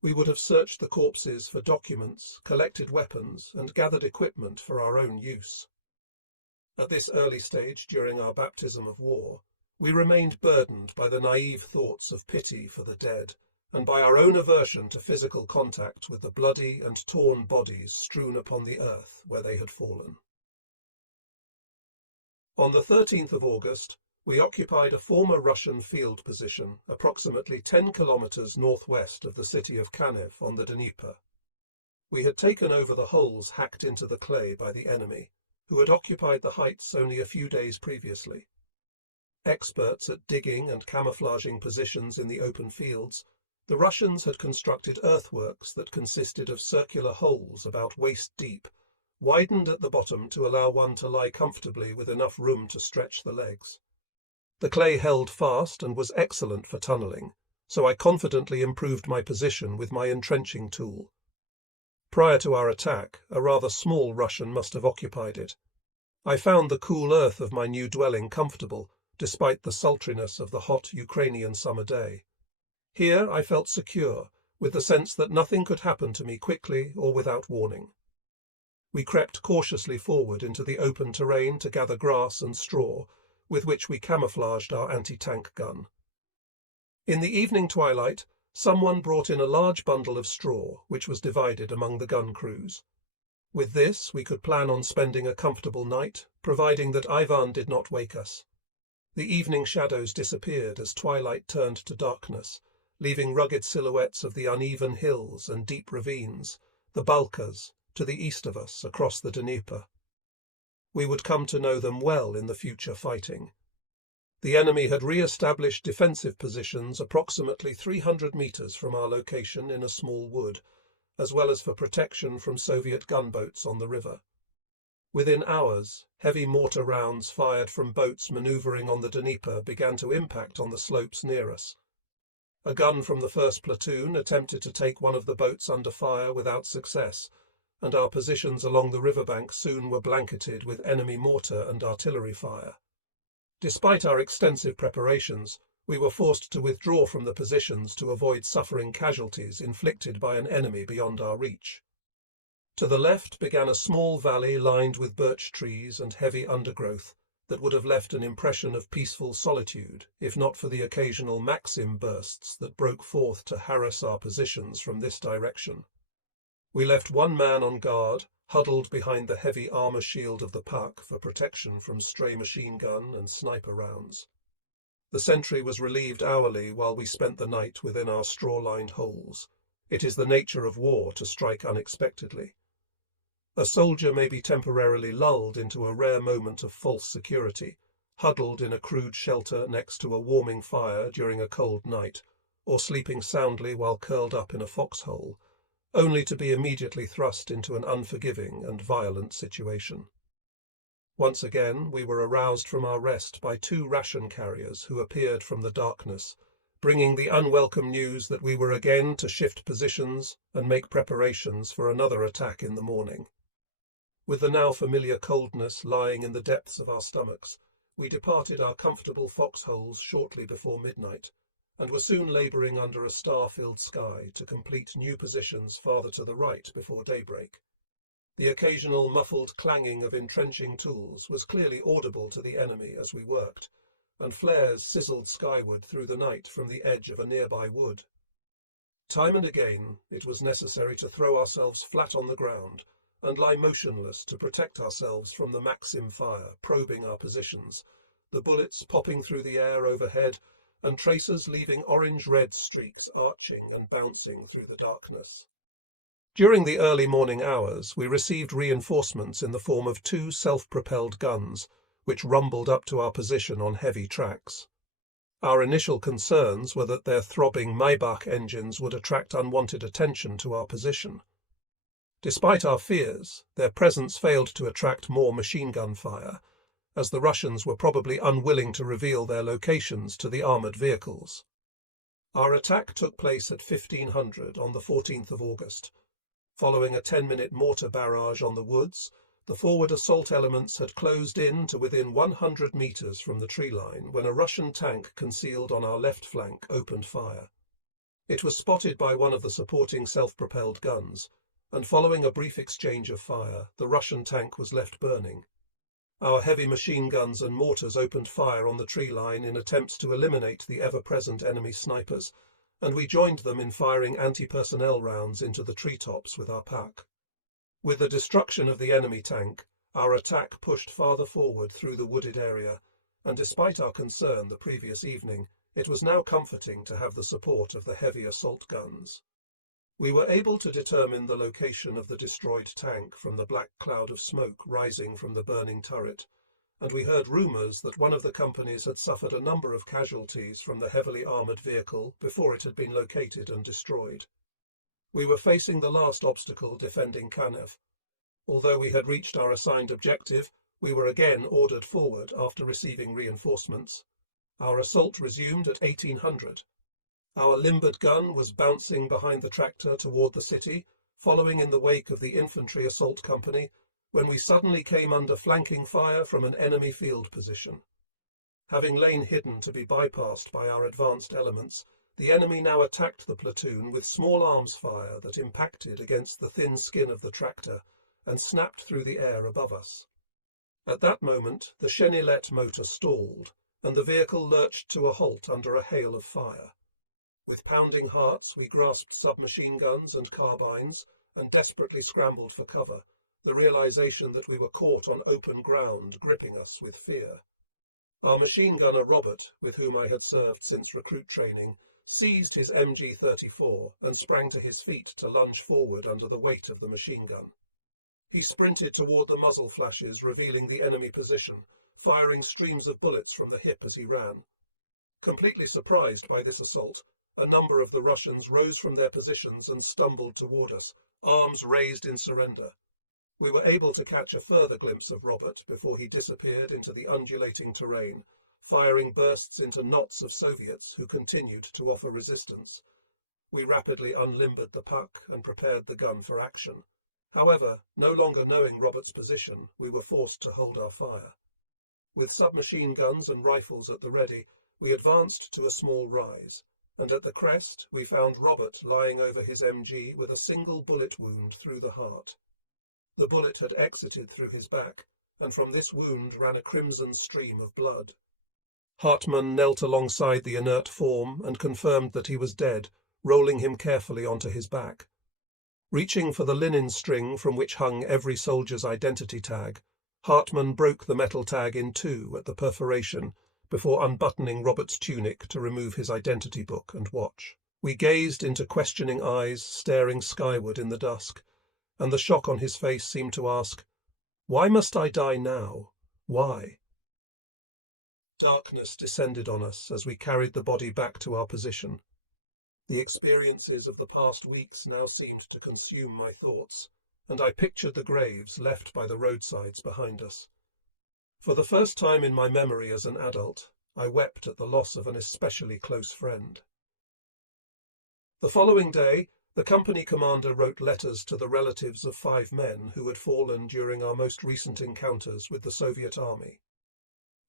We would have searched the corpses for documents, collected weapons, and gathered equipment for our own use. At this early stage during our baptism of war, we remained burdened by the naive thoughts of pity for the dead, and by our own aversion to physical contact with the bloody and torn bodies strewn upon the earth where they had fallen. On the 13th of August, we occupied a former Russian field position approximately 10 kilometers northwest of the city of Kanev on the Dnieper. We had taken over the holes hacked into the clay by the enemy, who had occupied the heights only a few days previously. Experts at digging and camouflaging positions in the open fields, the Russians had constructed earthworks that consisted of circular holes about waist deep, widened at the bottom to allow one to lie comfortably with enough room to stretch the legs. The clay held fast and was excellent for tunnelling, so I confidently improved my position with my entrenching tool. Prior to our attack, a rather small Russian must have occupied it. I found the cool earth of my new dwelling comfortable, despite the sultriness of the hot Ukrainian summer day. Here I felt secure, with the sense that nothing could happen to me quickly or without warning. We crept cautiously forward into the open terrain to gather grass and straw, with which we camouflaged our anti-tank gun. In the evening twilight, someone brought in a large bundle of straw, which was divided among the gun crews. With this, we could plan on spending a comfortable night, providing that Ivan did not wake us. The evening shadows disappeared as twilight turned to darkness, leaving rugged silhouettes of the uneven hills and deep ravines, the Balkas, to the east of us across the Dnieper. We would come to know them well in the future fighting. The enemy had re-established defensive positions approximately 300 meters from our location in a small wood, as well as for protection from Soviet gunboats on the river. Within hours, heavy mortar rounds fired from boats maneuvering on the Dnieper began to impact on the slopes near us. A gun from the 1st Platoon attempted to take one of the boats under fire without success, and our positions along the riverbank soon were blanketed with enemy mortar and artillery fire. Despite our extensive preparations, we were forced to withdraw from the positions to avoid suffering casualties inflicted by an enemy beyond our reach. To the left began a small valley lined with birch trees and heavy undergrowth that would have left an impression of peaceful solitude if not for the occasional Maxim bursts that broke forth to harass our positions from this direction. We left one man on guard, huddled behind the heavy armor shield of the pack for protection from stray machine gun and sniper rounds. The sentry was relieved hourly while we spent the night within our straw-lined holes. It is the nature of war to strike unexpectedly. A soldier may be temporarily lulled into a rare moment of false security, huddled in a crude shelter next to a warming fire during a cold night, or sleeping soundly while curled up in a foxhole, only to be immediately thrust into an unforgiving and violent situation. Once again, we were aroused from our rest by two ration carriers who appeared from the darkness, bringing the unwelcome news that we were again to shift positions and make preparations for another attack in the morning. With the now familiar coldness lying in the depths of our stomachs, we departed our comfortable foxholes shortly before midnight, and were soon labouring under a star-filled sky to complete new positions farther to the right before daybreak. The occasional muffled clanging of entrenching tools was clearly audible to the enemy as we worked, and flares sizzled skyward through the night from the edge of a nearby wood. Time and again it was necessary to throw ourselves flat on the ground and lie motionless to protect ourselves from the Maxim fire probing our positions, the bullets popping through the air overhead and tracers leaving orange-red streaks arching and bouncing through the darkness. During the early morning hours, we received reinforcements in the form of two self-propelled guns, which rumbled up to our position on heavy tracks. Our initial concerns were that their throbbing Maybach engines would attract unwanted attention to our position. Despite our fears, their presence failed to attract more machine gun fire, as the Russians were probably unwilling to reveal their locations to the armoured vehicles. Our attack took place at 1500 on the 14th of August. Following a 10-minute mortar barrage on the woods, the forward assault elements had closed in to within 100 metres from the tree line when a Russian tank concealed on our left flank opened fire. It was spotted by one of the supporting self-propelled guns, and following a brief exchange of fire, the Russian tank was left burning. Our heavy machine guns and mortars opened fire on the tree line in attempts to eliminate the ever-present enemy snipers, and we joined them in firing anti-personnel rounds into the treetops with our pack. With the destruction of the enemy tank, our attack pushed farther forward through the wooded area, and despite our concern the previous evening, it was now comforting to have the support of the heavy assault guns. We were able to determine the location of the destroyed tank from the black cloud of smoke rising from the burning turret, and we heard rumours that one of the companies had suffered a number of casualties from the heavily armoured vehicle before it had been located and destroyed. We were facing the last obstacle defending Kanev. Although we had reached our assigned objective, we were again ordered forward after receiving reinforcements. Our assault resumed at 1800. Our limbered gun was bouncing behind the tractor toward the city, following in the wake of the infantry assault company, when we suddenly came under flanking fire from an enemy field position. Having lain hidden to be bypassed by our advanced elements, the enemy now attacked the platoon with small arms fire that impacted against the thin skin of the tractor and snapped through the air above us. At that moment, the Chenilette motor stalled, and the vehicle lurched to a halt under a hail of fire. With pounding hearts, we grasped submachine guns and carbines and desperately scrambled for cover, the realization that we were caught on open ground gripping us with fear. Our machine gunner Robert, with whom I had served since recruit training, seized his MG-34 and sprang to his feet to lunge forward under the weight of the machine gun. He sprinted toward the muzzle flashes revealing the enemy position, firing streams of bullets from the hip as he ran. Completely surprised by this assault, a number of the Russians rose from their positions and stumbled toward us, arms raised in surrender. We were able to catch a further glimpse of Robert before he disappeared into the undulating terrain, firing bursts into knots of Soviets who continued to offer resistance. We rapidly unlimbered the puck and prepared the gun for action. However, no longer knowing Robert's position, we were forced to hold our fire. With submachine guns and rifles at the ready, we advanced to a small rise, and at the crest we found Robert lying over his MG with a single bullet wound through the heart. The bullet had exited through his back, and from this wound ran a crimson stream of blood. Hartmann knelt alongside the inert form and confirmed that he was dead, rolling him carefully onto his back. Reaching for the linen string from which hung every soldier's identity tag, Hartmann broke the metal tag in two at the perforation before unbuttoning Robert's tunic to remove his identity book and watch. We gazed into questioning eyes staring skyward in the dusk, and the shock on his face seemed to ask, "Why must I die now? Why?" Darkness descended on us as we carried the body back to our position. The experiences of the past weeks now seemed to consume my thoughts, and I pictured the graves left by the roadsides behind us. For the first time in my memory as an adult, I wept at the loss of an especially close friend. The following day, the company commander wrote letters to the relatives of 5 men who had fallen during our most recent encounters with the Soviet Army.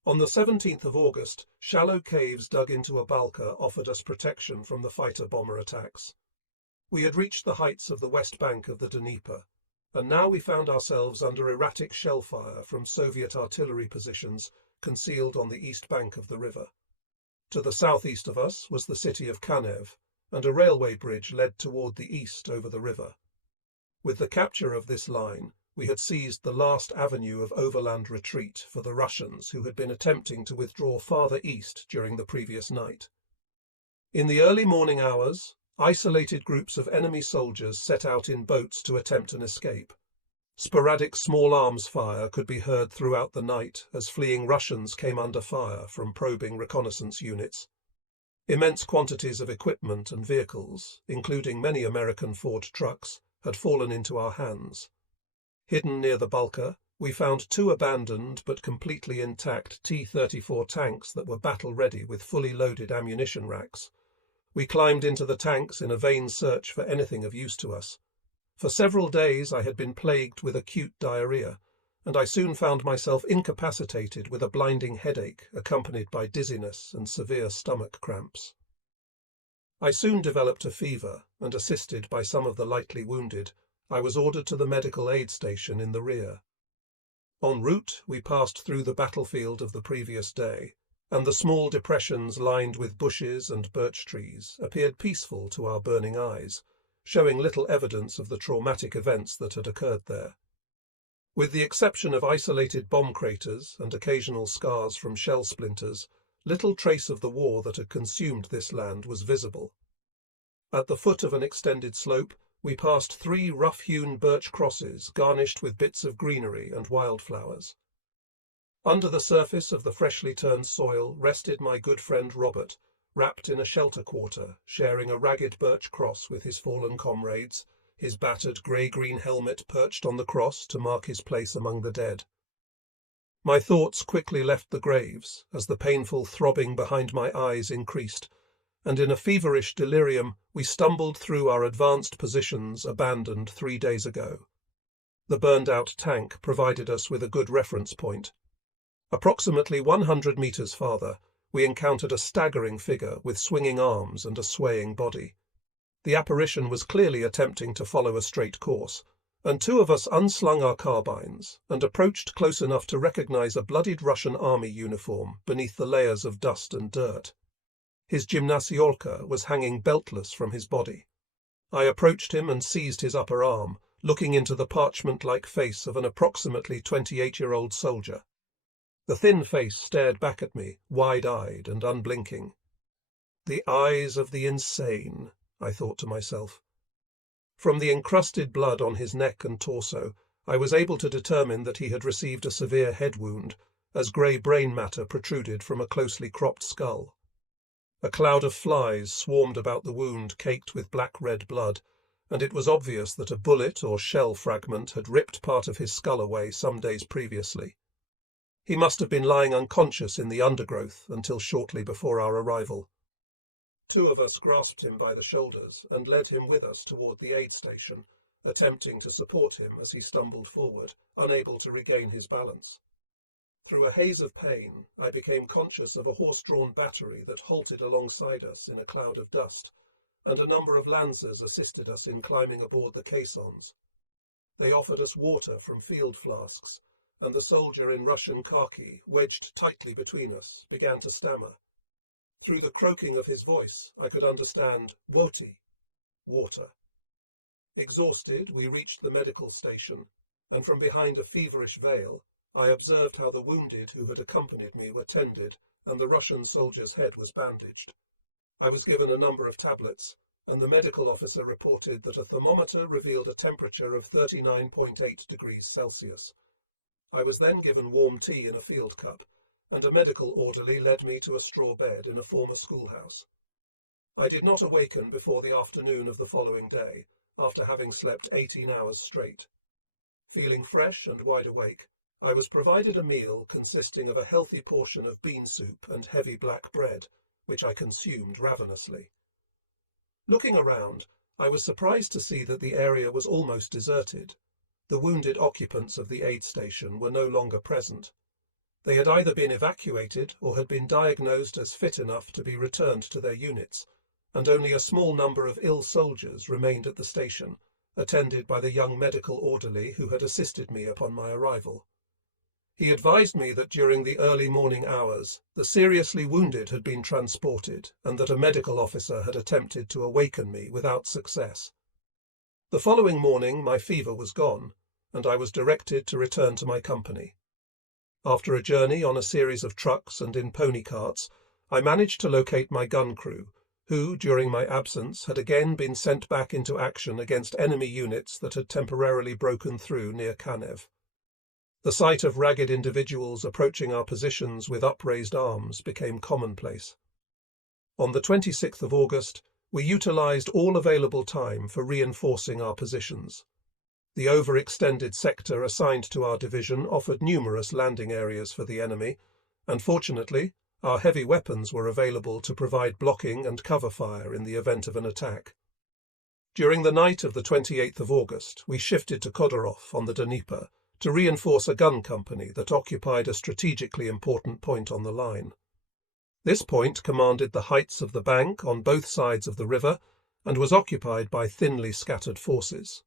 On the 17th of August, shallow caves dug into a balka offered us protection from the fighter-bomber attacks. We had reached the heights of the west bank of the Dnieper, and now we found ourselves under erratic shell fire from Soviet artillery positions concealed on the east bank of the river. To the southeast of us was the city of Kanev, and a railway bridge led toward the east over the river. With the capture of this line, we had seized the last avenue of overland retreat for the Russians who had been attempting to withdraw farther east during the previous night. In the early morning hours, isolated groups of enemy soldiers set out in boats to attempt an escape. Sporadic small arms fire could be heard throughout the night as fleeing Russians came under fire from probing reconnaissance units. Immense quantities of equipment and vehicles, including many American Ford trucks, had fallen into our hands. Hidden near the Balka, we found 2 abandoned but completely intact T-34 tanks that were battle-ready with fully loaded ammunition racks. We climbed into the tanks in a vain search for anything of use to us. For several days I had been plagued with acute diarrhea, and I soon found myself incapacitated with a blinding headache accompanied by dizziness and severe stomach cramps. I soon developed a fever, and assisted by some of the lightly wounded, I was ordered to the medical aid station in the rear. En route, we passed through the battlefield of the previous day, and the small depressions lined with bushes and birch trees appeared peaceful to our burning eyes, showing little evidence of the traumatic events that had occurred there. With the exception of isolated bomb craters and occasional scars from shell splinters, little trace of the war that had consumed this land was visible. At the foot of an extended slope, we passed 3 rough-hewn birch crosses garnished with bits of greenery and wildflowers. Under the surface of the freshly turned soil rested my good friend Robert, wrapped in a shelter quarter, sharing a ragged birch cross with his fallen comrades, his battered grey-green helmet perched on the cross to mark his place among the dead. My thoughts quickly left the graves as the painful throbbing behind my eyes increased, and in a feverish delirium we stumbled through our advanced positions abandoned 3 days ago. The burned-out tank provided us with a good reference point. Approximately 100 meters farther, we encountered a staggering figure with swinging arms and a swaying body. The apparition was clearly attempting to follow a straight course, and 2 of us unslung our carbines and approached close enough to recognize a bloodied Russian army uniform beneath the layers of dust and dirt. His gymnasiolka was hanging beltless from his body. I approached him and seized his upper arm, looking into the parchment-like face of an approximately 28-year-old soldier. The thin face stared back at me, wide-eyed and unblinking. The eyes of the insane, I thought to myself. From the encrusted blood on his neck and torso, I was able to determine that he had received a severe head wound, as grey brain matter protruded from a closely cropped skull. A cloud of flies swarmed about the wound caked with black-red blood, and it was obvious that a bullet or shell fragment had ripped part of his skull away some days previously. He must have been lying unconscious in the undergrowth until shortly before our arrival. 2 of us grasped him by the shoulders and led him with us toward the aid station, attempting to support him as he stumbled forward, unable to regain his balance. Through a haze of pain, I became conscious of a horse-drawn battery that halted alongside us in a cloud of dust, and a number of lancers assisted us in climbing aboard the caissons. They offered us water from field flasks, and the soldier in Russian khaki, wedged tightly between us, began to stammer. Through the croaking of his voice, I could understand "woti," water. Exhausted, we reached the medical station, and from behind a feverish veil, I observed how the wounded who had accompanied me were tended, and the Russian soldier's head was bandaged. I was given a number of tablets, and the medical officer reported that a thermometer revealed a temperature of 39.8 degrees Celsius. I was then given warm tea in a field cup, and a medical orderly led me to a straw bed in a former schoolhouse. I did not awaken before the afternoon of the following day, after having slept 18 hours straight. Feeling fresh and wide awake, I was provided a meal consisting of a healthy portion of bean soup and heavy black bread, which I consumed ravenously. Looking around, I was surprised to see that the area was almost deserted. The wounded occupants of the aid station were no longer present. They had either been evacuated or had been diagnosed as fit enough to be returned to their units, and only a small number of ill soldiers remained at the station, attended by the young medical orderly who had assisted me upon my arrival. He advised me that during the early morning hours, the seriously wounded had been transported and that a medical officer had attempted to awaken me without success. The following morning my fever was gone, and I was directed to return to my company. After a journey on a series of trucks and in pony carts, I managed to locate my gun crew, who, during my absence, had again been sent back into action against enemy units that had temporarily broken through near Kanev. The sight of ragged individuals approaching our positions with upraised arms became commonplace. On the 26th of August, we utilized all available time for reinforcing our positions. The overextended sector assigned to our division offered numerous landing areas for the enemy, and fortunately, our heavy weapons were available to provide blocking and cover fire in the event of an attack. During the night of the 28th of August, we shifted to Khodorov on the Dnieper to reinforce a gun company that occupied a strategically important point on the line. This point commanded the heights of the bank on both sides of the river and was occupied by thinly scattered forces.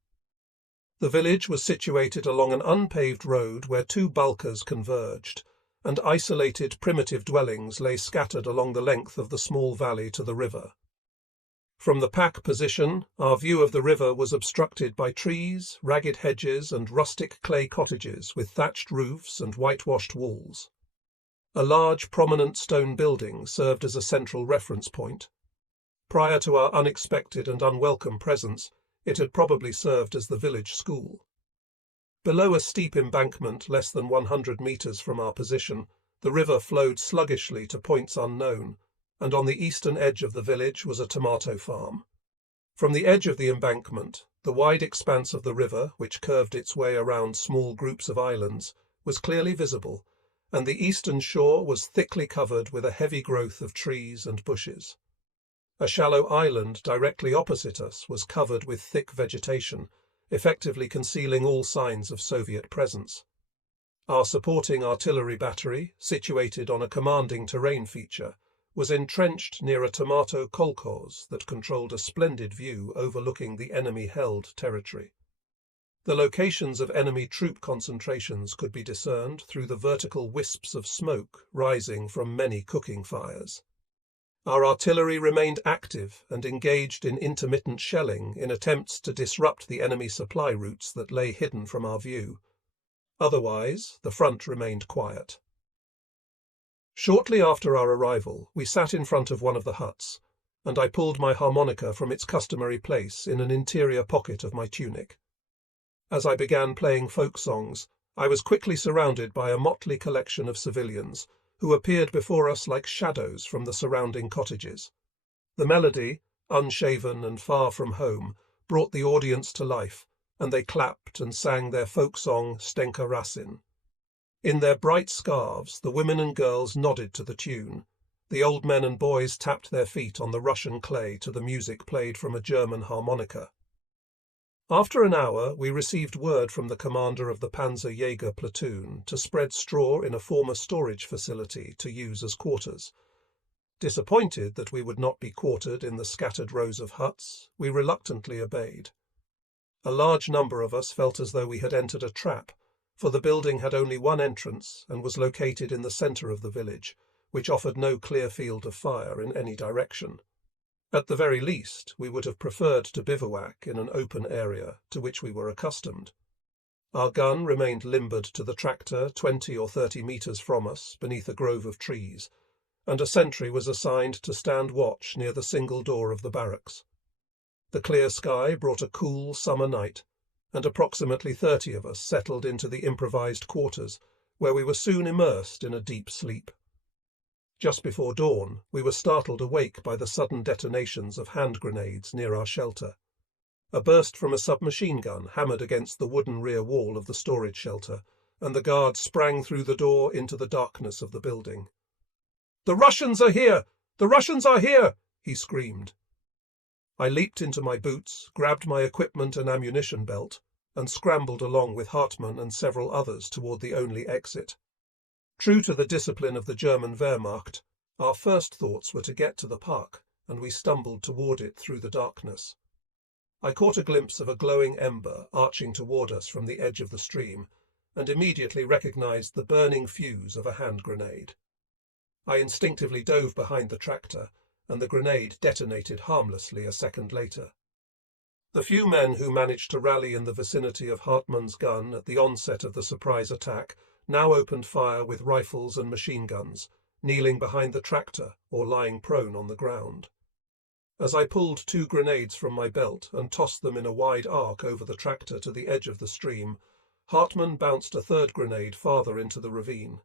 The village was situated along an unpaved road where two bulkers converged, and isolated primitive dwellings lay scattered along the length of the small valley to the river. From the pack position, our view of the river was obstructed by trees, ragged hedges, and rustic clay cottages with thatched roofs and whitewashed walls. A large, prominent stone building served as a central reference point. Prior to our unexpected and unwelcome presence, it had probably served as the village school. Below a steep embankment less than 100 meters from our position, the river flowed sluggishly to points unknown, and on the eastern edge of the village was a tomato farm. From the edge of the embankment, the wide expanse of the river, which curved its way around small groups of islands, was clearly visible, and the eastern shore was thickly covered with a heavy growth of trees and bushes. A shallow island directly opposite us was covered with thick vegetation, effectively concealing all signs of Soviet presence. Our supporting artillery battery, situated on a commanding terrain feature, was entrenched near a tomato kolkhoz that controlled a splendid view overlooking the enemy-held territory. The locations of enemy troop concentrations could be discerned through the vertical wisps of smoke rising from many cooking fires. Our artillery remained active and engaged in intermittent shelling in attempts to disrupt the enemy supply routes that lay hidden from our view. Otherwise, the front remained quiet. Shortly after our arrival, we sat in front of one of the huts, and I pulled my harmonica from its customary place in an interior pocket of my tunic. As I began playing folk songs, I was quickly surrounded by a motley collection of civilians, who appeared before us like shadows from the surrounding cottages. The melody, unshaven and far from home, brought the audience to life, and they clapped and sang their folk song Stenka Rasin. In their bright scarves, the women and girls nodded to the tune. The old men and boys tapped their feet on the Russian clay to the music played from a German harmonica. After an hour, we received word from the commander of the Panzer Jaeger platoon to spread straw in a former storage facility to use as quarters. Disappointed that we would not be quartered in the scattered rows of huts, we reluctantly obeyed. A large number of us felt as though we had entered a trap, for the building had only one entrance and was located in the centre of the village, which offered no clear field of fire in any direction. At the very least, we would have preferred to bivouac in an open area to which we were accustomed. Our gun remained limbered to the tractor 20 or 30 metres from us beneath a grove of trees, and a sentry was assigned to stand watch near the single door of the barracks. The clear sky brought a cool summer night, and approximately 30 of us settled into the improvised quarters, where we were soon immersed in a deep sleep. Just before dawn, we were startled awake by the sudden detonations of hand grenades near our shelter. A burst from a submachine gun hammered against the wooden rear wall of the storage shelter, and the guard sprang through the door into the darkness of the building. "The Russians are here! The Russians are here!" he screamed. I leaped into my boots, grabbed my equipment and ammunition belt, and scrambled along with Hartmann and several others toward the only exit. True to the discipline of the German Wehrmacht, our first thoughts were to get to the park, and we stumbled toward it through the darkness. I caught a glimpse of a glowing ember arching toward us from the edge of the stream, and immediately recognized the burning fuse of a hand grenade. I instinctively dove behind the tractor, and the grenade detonated harmlessly a second later. The few men who managed to rally in the vicinity of Hartmann's gun at the onset of the surprise attack now opened fire with rifles and machine guns, kneeling behind the tractor or lying prone on the ground. As I pulled 2 grenades from my belt and tossed them in a wide arc over the tractor to the edge of the stream, Hartmann bounced a 3rd grenade farther into the ravine.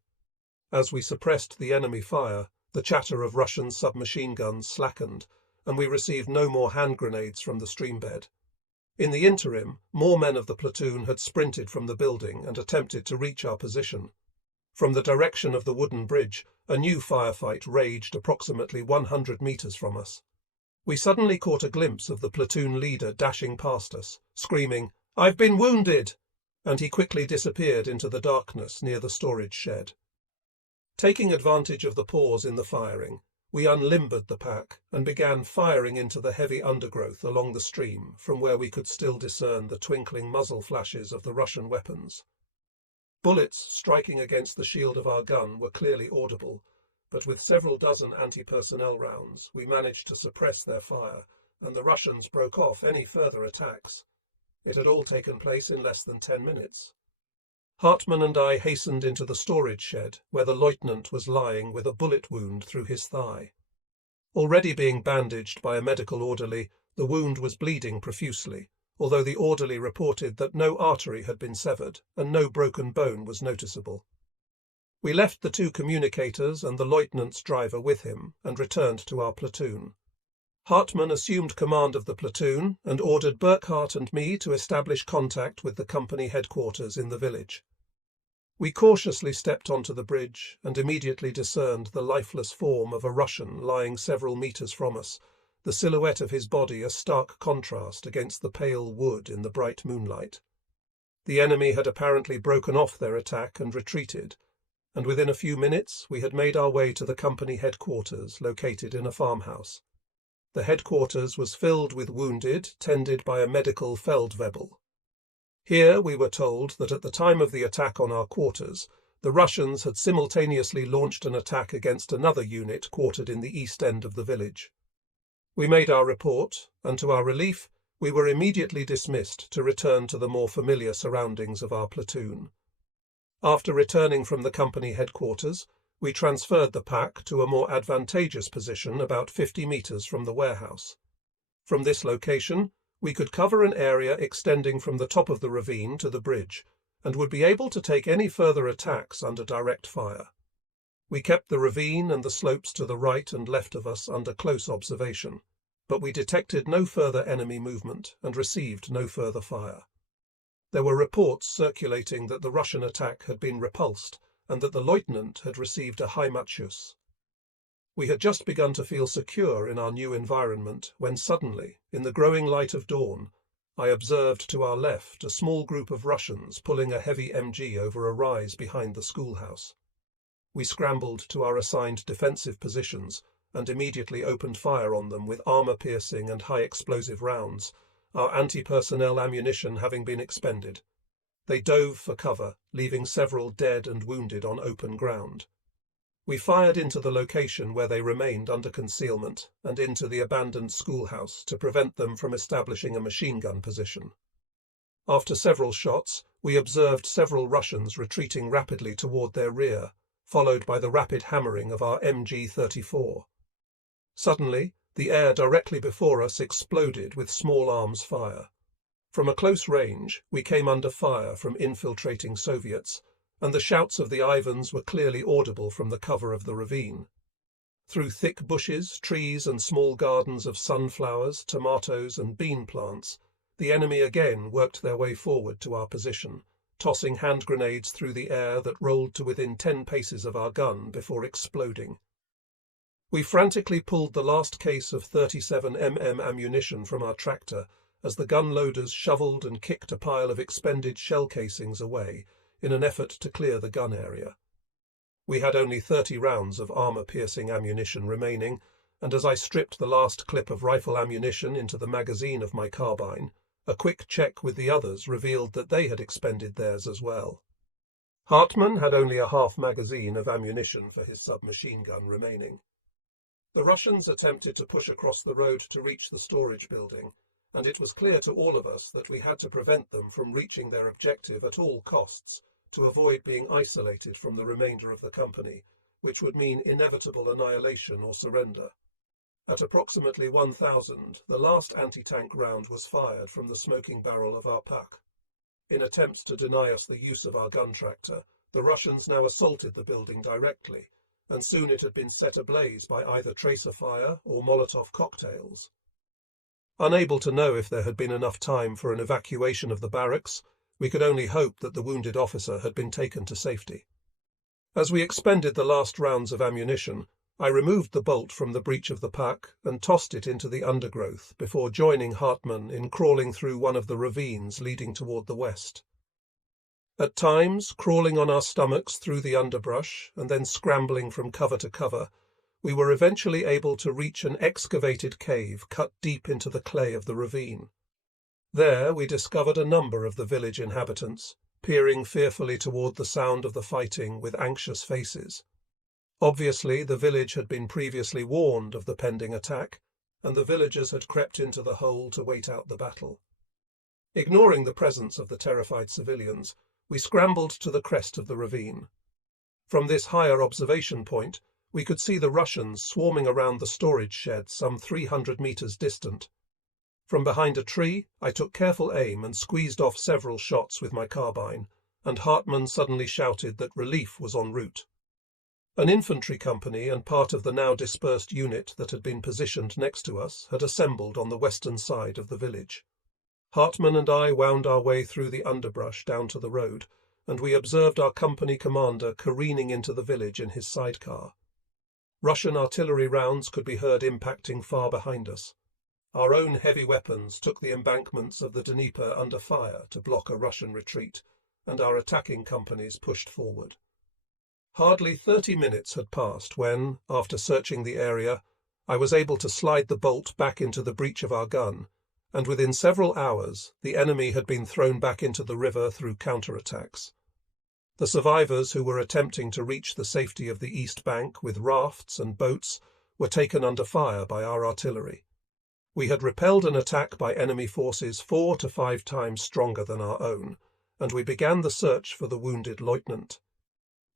As we suppressed the enemy fire, the chatter of Russian submachine guns slackened, and we received no more hand grenades from the streambed. In the interim, more men of the platoon had sprinted from the building and attempted to reach our position. From the direction of the wooden bridge, a new firefight raged approximately 100 metres from us. We suddenly caught a glimpse of the platoon leader dashing past us, screaming, "I've been wounded!" and he quickly disappeared into the darkness near the storage shed. Taking advantage of the pause in the firing, we unlimbered the pack and began firing into the heavy undergrowth along the stream from where we could still discern the twinkling muzzle flashes of the Russian weapons. Bullets striking against the shield of our gun were clearly audible, but with several dozen anti-personnel rounds we managed to suppress their fire, and the Russians broke off any further attacks. It had all taken place in less than 10 minutes. Hartmann and I hastened into the storage shed, where the lieutenant was lying with a bullet wound through his thigh. Already being bandaged by a medical orderly, the wound was bleeding profusely, although the orderly reported that no artery had been severed and no broken bone was noticeable. We left the 2 communicators and the lieutenant's driver with him and returned to our platoon. Hartmann assumed command of the platoon and ordered Burkhardt and me to establish contact with the company headquarters in the village. We cautiously stepped onto the bridge and immediately discerned the lifeless form of a Russian lying several metres from us, the silhouette of his body a stark contrast against the pale wood in the bright moonlight. The enemy had apparently broken off their attack and retreated, and within a few minutes we had made our way to the company headquarters located in a farmhouse. The headquarters was filled with wounded, tended by a medical Feldwebel. Here we were told that at the time of the attack on our quarters, the Russians had simultaneously launched an attack against another unit quartered in the east end of the village. We made our report, and to our relief, we were immediately dismissed to return to the more familiar surroundings of our platoon. After returning from the company headquarters, we transferred the pack to a more advantageous position about 50 metres from the warehouse. From this location, we could cover an area extending from the top of the ravine to the bridge, and would be able to take any further attacks under direct fire. We kept the ravine and the slopes to the right and left of us under close observation, but we detected no further enemy movement and received no further fire. There were reports circulating that the Russian attack had been repulsed, and that the lieutenant had received a Heimatschuss. We had just begun to feel secure in our new environment when suddenly, in the growing light of dawn, I observed to our left a small group of Russians pulling a heavy MG over a rise behind the schoolhouse. We scrambled to our assigned defensive positions and immediately opened fire on them with armor-piercing and high-explosive rounds, our anti-personnel ammunition having been expended. They dove for cover, leaving several dead and wounded on open ground. We fired into the location where they remained under concealment and into the abandoned schoolhouse to prevent them from establishing a machine gun position. After several shots, we observed several Russians retreating rapidly toward their rear, followed by the rapid hammering of our MG-34. Suddenly, the air directly before us exploded with small arms fire. From a close range, we came under fire from infiltrating Soviets, and the shouts of the Ivans were clearly audible from the cover of the ravine. Through thick bushes, trees, and small gardens of sunflowers, tomatoes, and bean plants, the enemy again worked their way forward to our position, tossing hand grenades through the air that rolled to within 10 paces of our gun before exploding. We frantically pulled the last case of 37mm ammunition from our tractor as the gun loaders shoveled and kicked a pile of expended shell casings away in an effort to clear the gun area. We had only 30 rounds of armor-piercing ammunition remaining, and as I stripped the last clip of rifle ammunition into the magazine of my carbine, a quick check with the others revealed that they had expended theirs as well. Hartmann had only a half magazine of ammunition for his submachine gun remaining. The Russians attempted to push across the road to reach the storage building, and it was clear to all of us that we had to prevent them from reaching their objective at all costs to avoid being isolated from the remainder of the company, which would mean inevitable annihilation or surrender. At approximately 1,000, the last anti-tank round was fired from the smoking barrel of our pack. In attempts to deny us the use of our gun tractor, the Russians now assaulted the building directly, and soon it had been set ablaze by either tracer fire or Molotov cocktails. Unable to know if there had been enough time for an evacuation of the barracks, we could only hope that the wounded officer had been taken to safety. As we expended the last rounds of ammunition, I removed the bolt from the breech of the pack and tossed it into the undergrowth before joining Hartmann in crawling through one of the ravines leading toward the west. At times, crawling on our stomachs through the underbrush and then scrambling from cover to cover, we were eventually able to reach an excavated cave cut deep into the clay of the ravine. There we discovered a number of the village inhabitants, peering fearfully toward the sound of the fighting with anxious faces. Obviously, the village had been previously warned of the pending attack, and the villagers had crept into the hole to wait out the battle. Ignoring the presence of the terrified civilians, we scrambled to the crest of the ravine. From this higher observation point, we could see the Russians swarming around the storage shed some 300 meters distant. From behind a tree, I took careful aim and squeezed off several shots with my carbine, and Hartmann suddenly shouted that relief was en route. An infantry company and part of the now dispersed unit that had been positioned next to us had assembled on the western side of the village. Hartmann and I wound our way through the underbrush down to the road, and we observed our company commander careening into the village in his sidecar. Russian artillery rounds could be heard impacting far behind us. Our own heavy weapons took the embankments of the Dnieper under fire to block a Russian retreat, and our attacking companies pushed forward. Hardly 30 minutes had passed when, after searching the area, I was able to slide the bolt back into the breech of our gun, and within several hours the enemy had been thrown back into the river through counterattacks. The survivors who were attempting to reach the safety of the east bank with rafts and boats were taken under fire by our artillery. We had repelled an attack by enemy forces 4 to 5 times stronger than our own, and we began the search for the wounded lieutenant.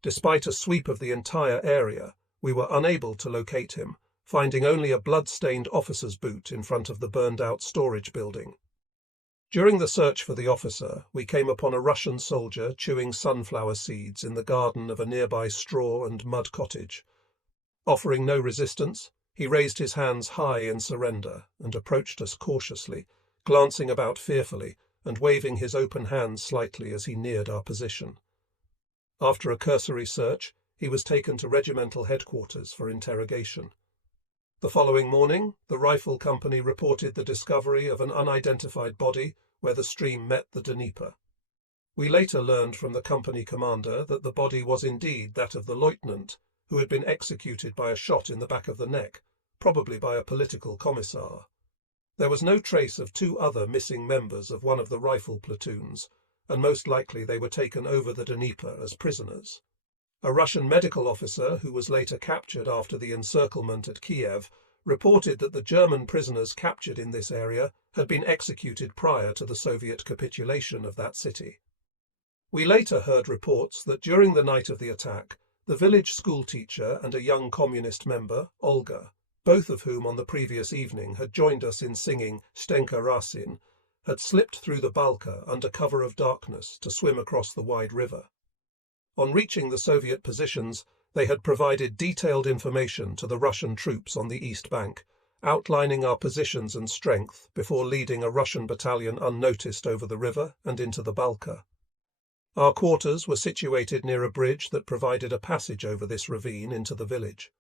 Despite a sweep of the entire area, we were unable to locate him, finding only a blood-stained officer's boot in front of the burned-out storage building. During the search for the officer, we came upon a Russian soldier chewing sunflower seeds in the garden of a nearby straw and mud cottage. Offering no resistance, he raised his hands high in surrender and approached us cautiously, glancing about fearfully and waving his open hands slightly as he neared our position. After a cursory search, he was taken to regimental headquarters for interrogation. The following morning, the rifle company reported the discovery of an unidentified body where the stream met the Dnieper. We later learned from the company commander that the body was indeed that of the lieutenant, who had been executed by a shot in the back of the neck, probably by a political commissar. There was no trace of two other missing members of one of the rifle platoons, and most likely they were taken over the Dnieper as prisoners. A Russian medical officer, who was later captured after the encirclement at Kiev, reported that the German prisoners captured in this area had been executed prior to the Soviet capitulation of that city. We later heard reports that during the night of the attack, the village schoolteacher and a young communist member, Olga, both of whom on the previous evening had joined us in singing Stenka Rasin, had slipped through the Balka under cover of darkness to swim across the wide river. On reaching the Soviet positions, they had provided detailed information to the Russian troops on the east bank, outlining our positions and strength before leading a Russian battalion unnoticed over the river and into the Balka. Our quarters were situated near a bridge that provided a passage over this ravine into the village.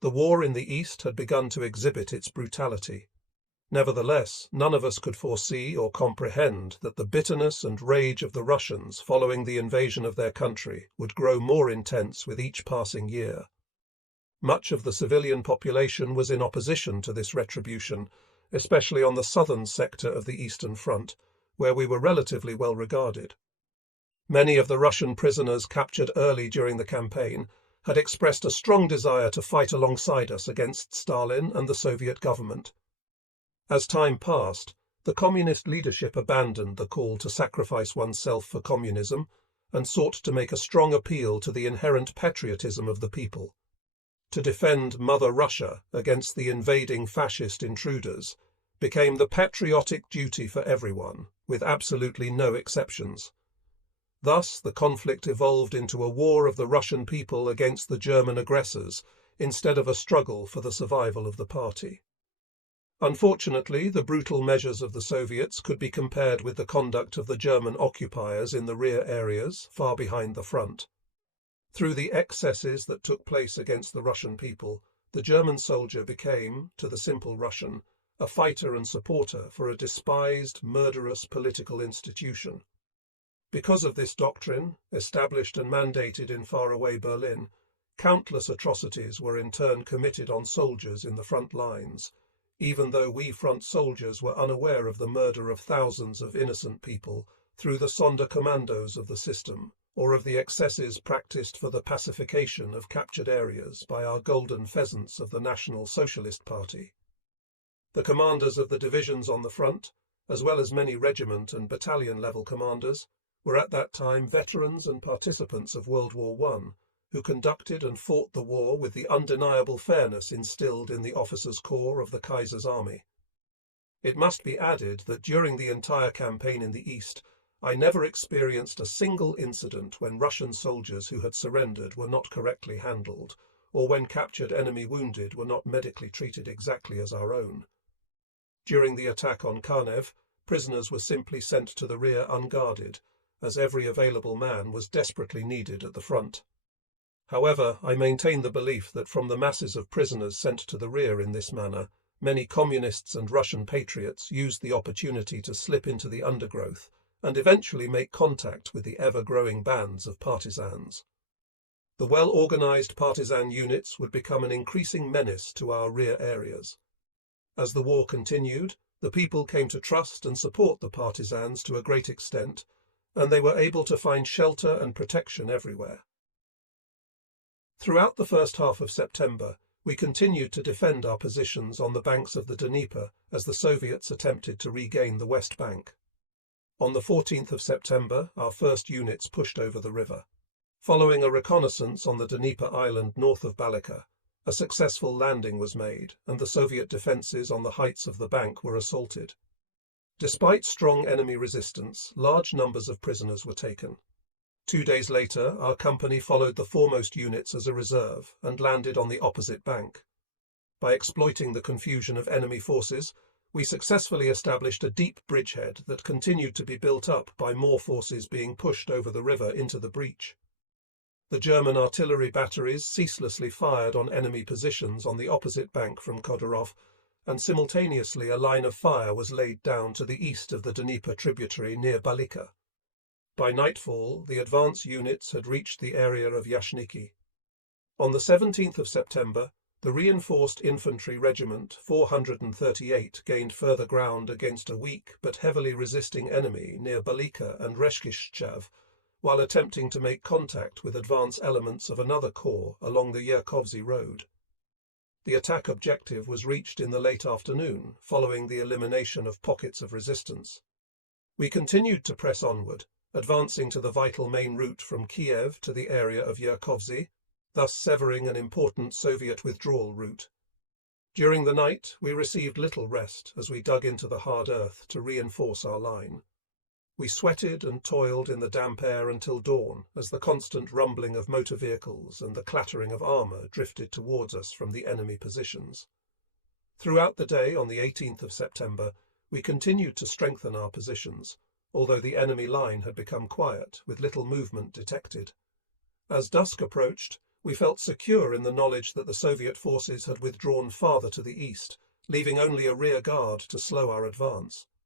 The war in the east had begun to exhibit its brutality. Nevertheless, none of us could foresee or comprehend that the bitterness and rage of the Russians following the invasion of their country would grow more intense with each passing year. Much of the civilian population was in opposition to this retribution, especially on the southern sector of the Eastern Front, where we were relatively well regarded. Many of the Russian prisoners captured early during the campaign had expressed a strong desire to fight alongside us against Stalin and the Soviet government. As time passed, the communist leadership abandoned the call to sacrifice oneself for communism and sought to make a strong appeal to the inherent patriotism of the people. To defend Mother Russia against the invading fascist intruders became the patriotic duty for everyone, with absolutely no exceptions. Thus, the conflict evolved into a war of the Russian people against the German aggressors, instead of a struggle for the survival of the party. Unfortunately, the brutal measures of the Soviets could be compared with the conduct of the German occupiers in the rear areas, far behind the front. Through the excesses that took place against the Russian people, the German soldier became, to the simple Russian, a fighter and supporter for a despised, murderous political institution. Because of this doctrine, established and mandated in faraway Berlin, countless atrocities were in turn committed on soldiers in the front lines, even though we front soldiers were unaware of the murder of thousands of innocent people through the Sonderkommandos of the system, or of the excesses practiced for the pacification of captured areas by our golden pheasants of the National Socialist Party. The commanders of the divisions on the front, as well as many regiment and battalion-level commanders, were at that time veterans and participants of World War I, who conducted and fought the war with the undeniable fairness instilled in the officers' corps of the Kaiser's army. It must be added that during the entire campaign in the East, I never experienced a single incident when Russian soldiers who had surrendered were not correctly handled, or when captured enemy wounded were not medically treated exactly as our own. During the attack on Kharkiv, prisoners were simply sent to the rear unguarded, as every available man was desperately needed at the front. However, I maintain the belief that from the masses of prisoners sent to the rear in this manner, many communists and Russian patriots used the opportunity to slip into the undergrowth and eventually make contact with the ever-growing bands of partisans. The well-organized partisan units would become an increasing menace to our rear areas. As the war continued, the people came to trust and support the partisans to a great extent, and they were able to find shelter and protection everywhere. Throughout the first half of September, we continued to defend our positions on the banks of the Dnieper as the Soviets attempted to regain the West Bank. On the 14th of September, our first units pushed over the river. Following a reconnaissance on the Dnieper island north of Balika, a successful landing was made, and the Soviet defences on the heights of the bank were assaulted. Despite strong enemy resistance, large numbers of prisoners were taken. 2 days later, our company followed the foremost units as a reserve and landed on the opposite bank. By exploiting the confusion of enemy forces, we successfully established a deep bridgehead that continued to be built up by more forces being pushed over the river into the breach. The German artillery batteries ceaselessly fired on enemy positions on the opposite bank from Khodorov, and simultaneously a line of fire was laid down to the east of the Dnieper tributary near Balika. By nightfall, the advance units had reached the area of Yashniki. On the 17th of September, the reinforced infantry regiment 438 gained further ground against a weak but heavily resisting enemy near Balika and Reshkishchav, while attempting to make contact with advance elements of another corps along the Yerkovzy road. The attack objective was reached in the late afternoon, following the elimination of pockets of resistance. We continued to press onward, advancing to the vital main route from Kiev to the area of Yerkovzy, thus severing an important Soviet withdrawal route. During the night, we received little rest as we dug into the hard earth to reinforce our line. We sweated and toiled in the damp air until dawn as the constant rumbling of motor vehicles and the clattering of armor drifted towards us from the enemy positions. Throughout the day on the 18th of September, we continued to strengthen our positions, although the enemy line had become quiet with little movement detected. As dusk approached, we felt secure in the knowledge that the Soviet forces had withdrawn farther to the east, leaving only a rear guard to slow our advance.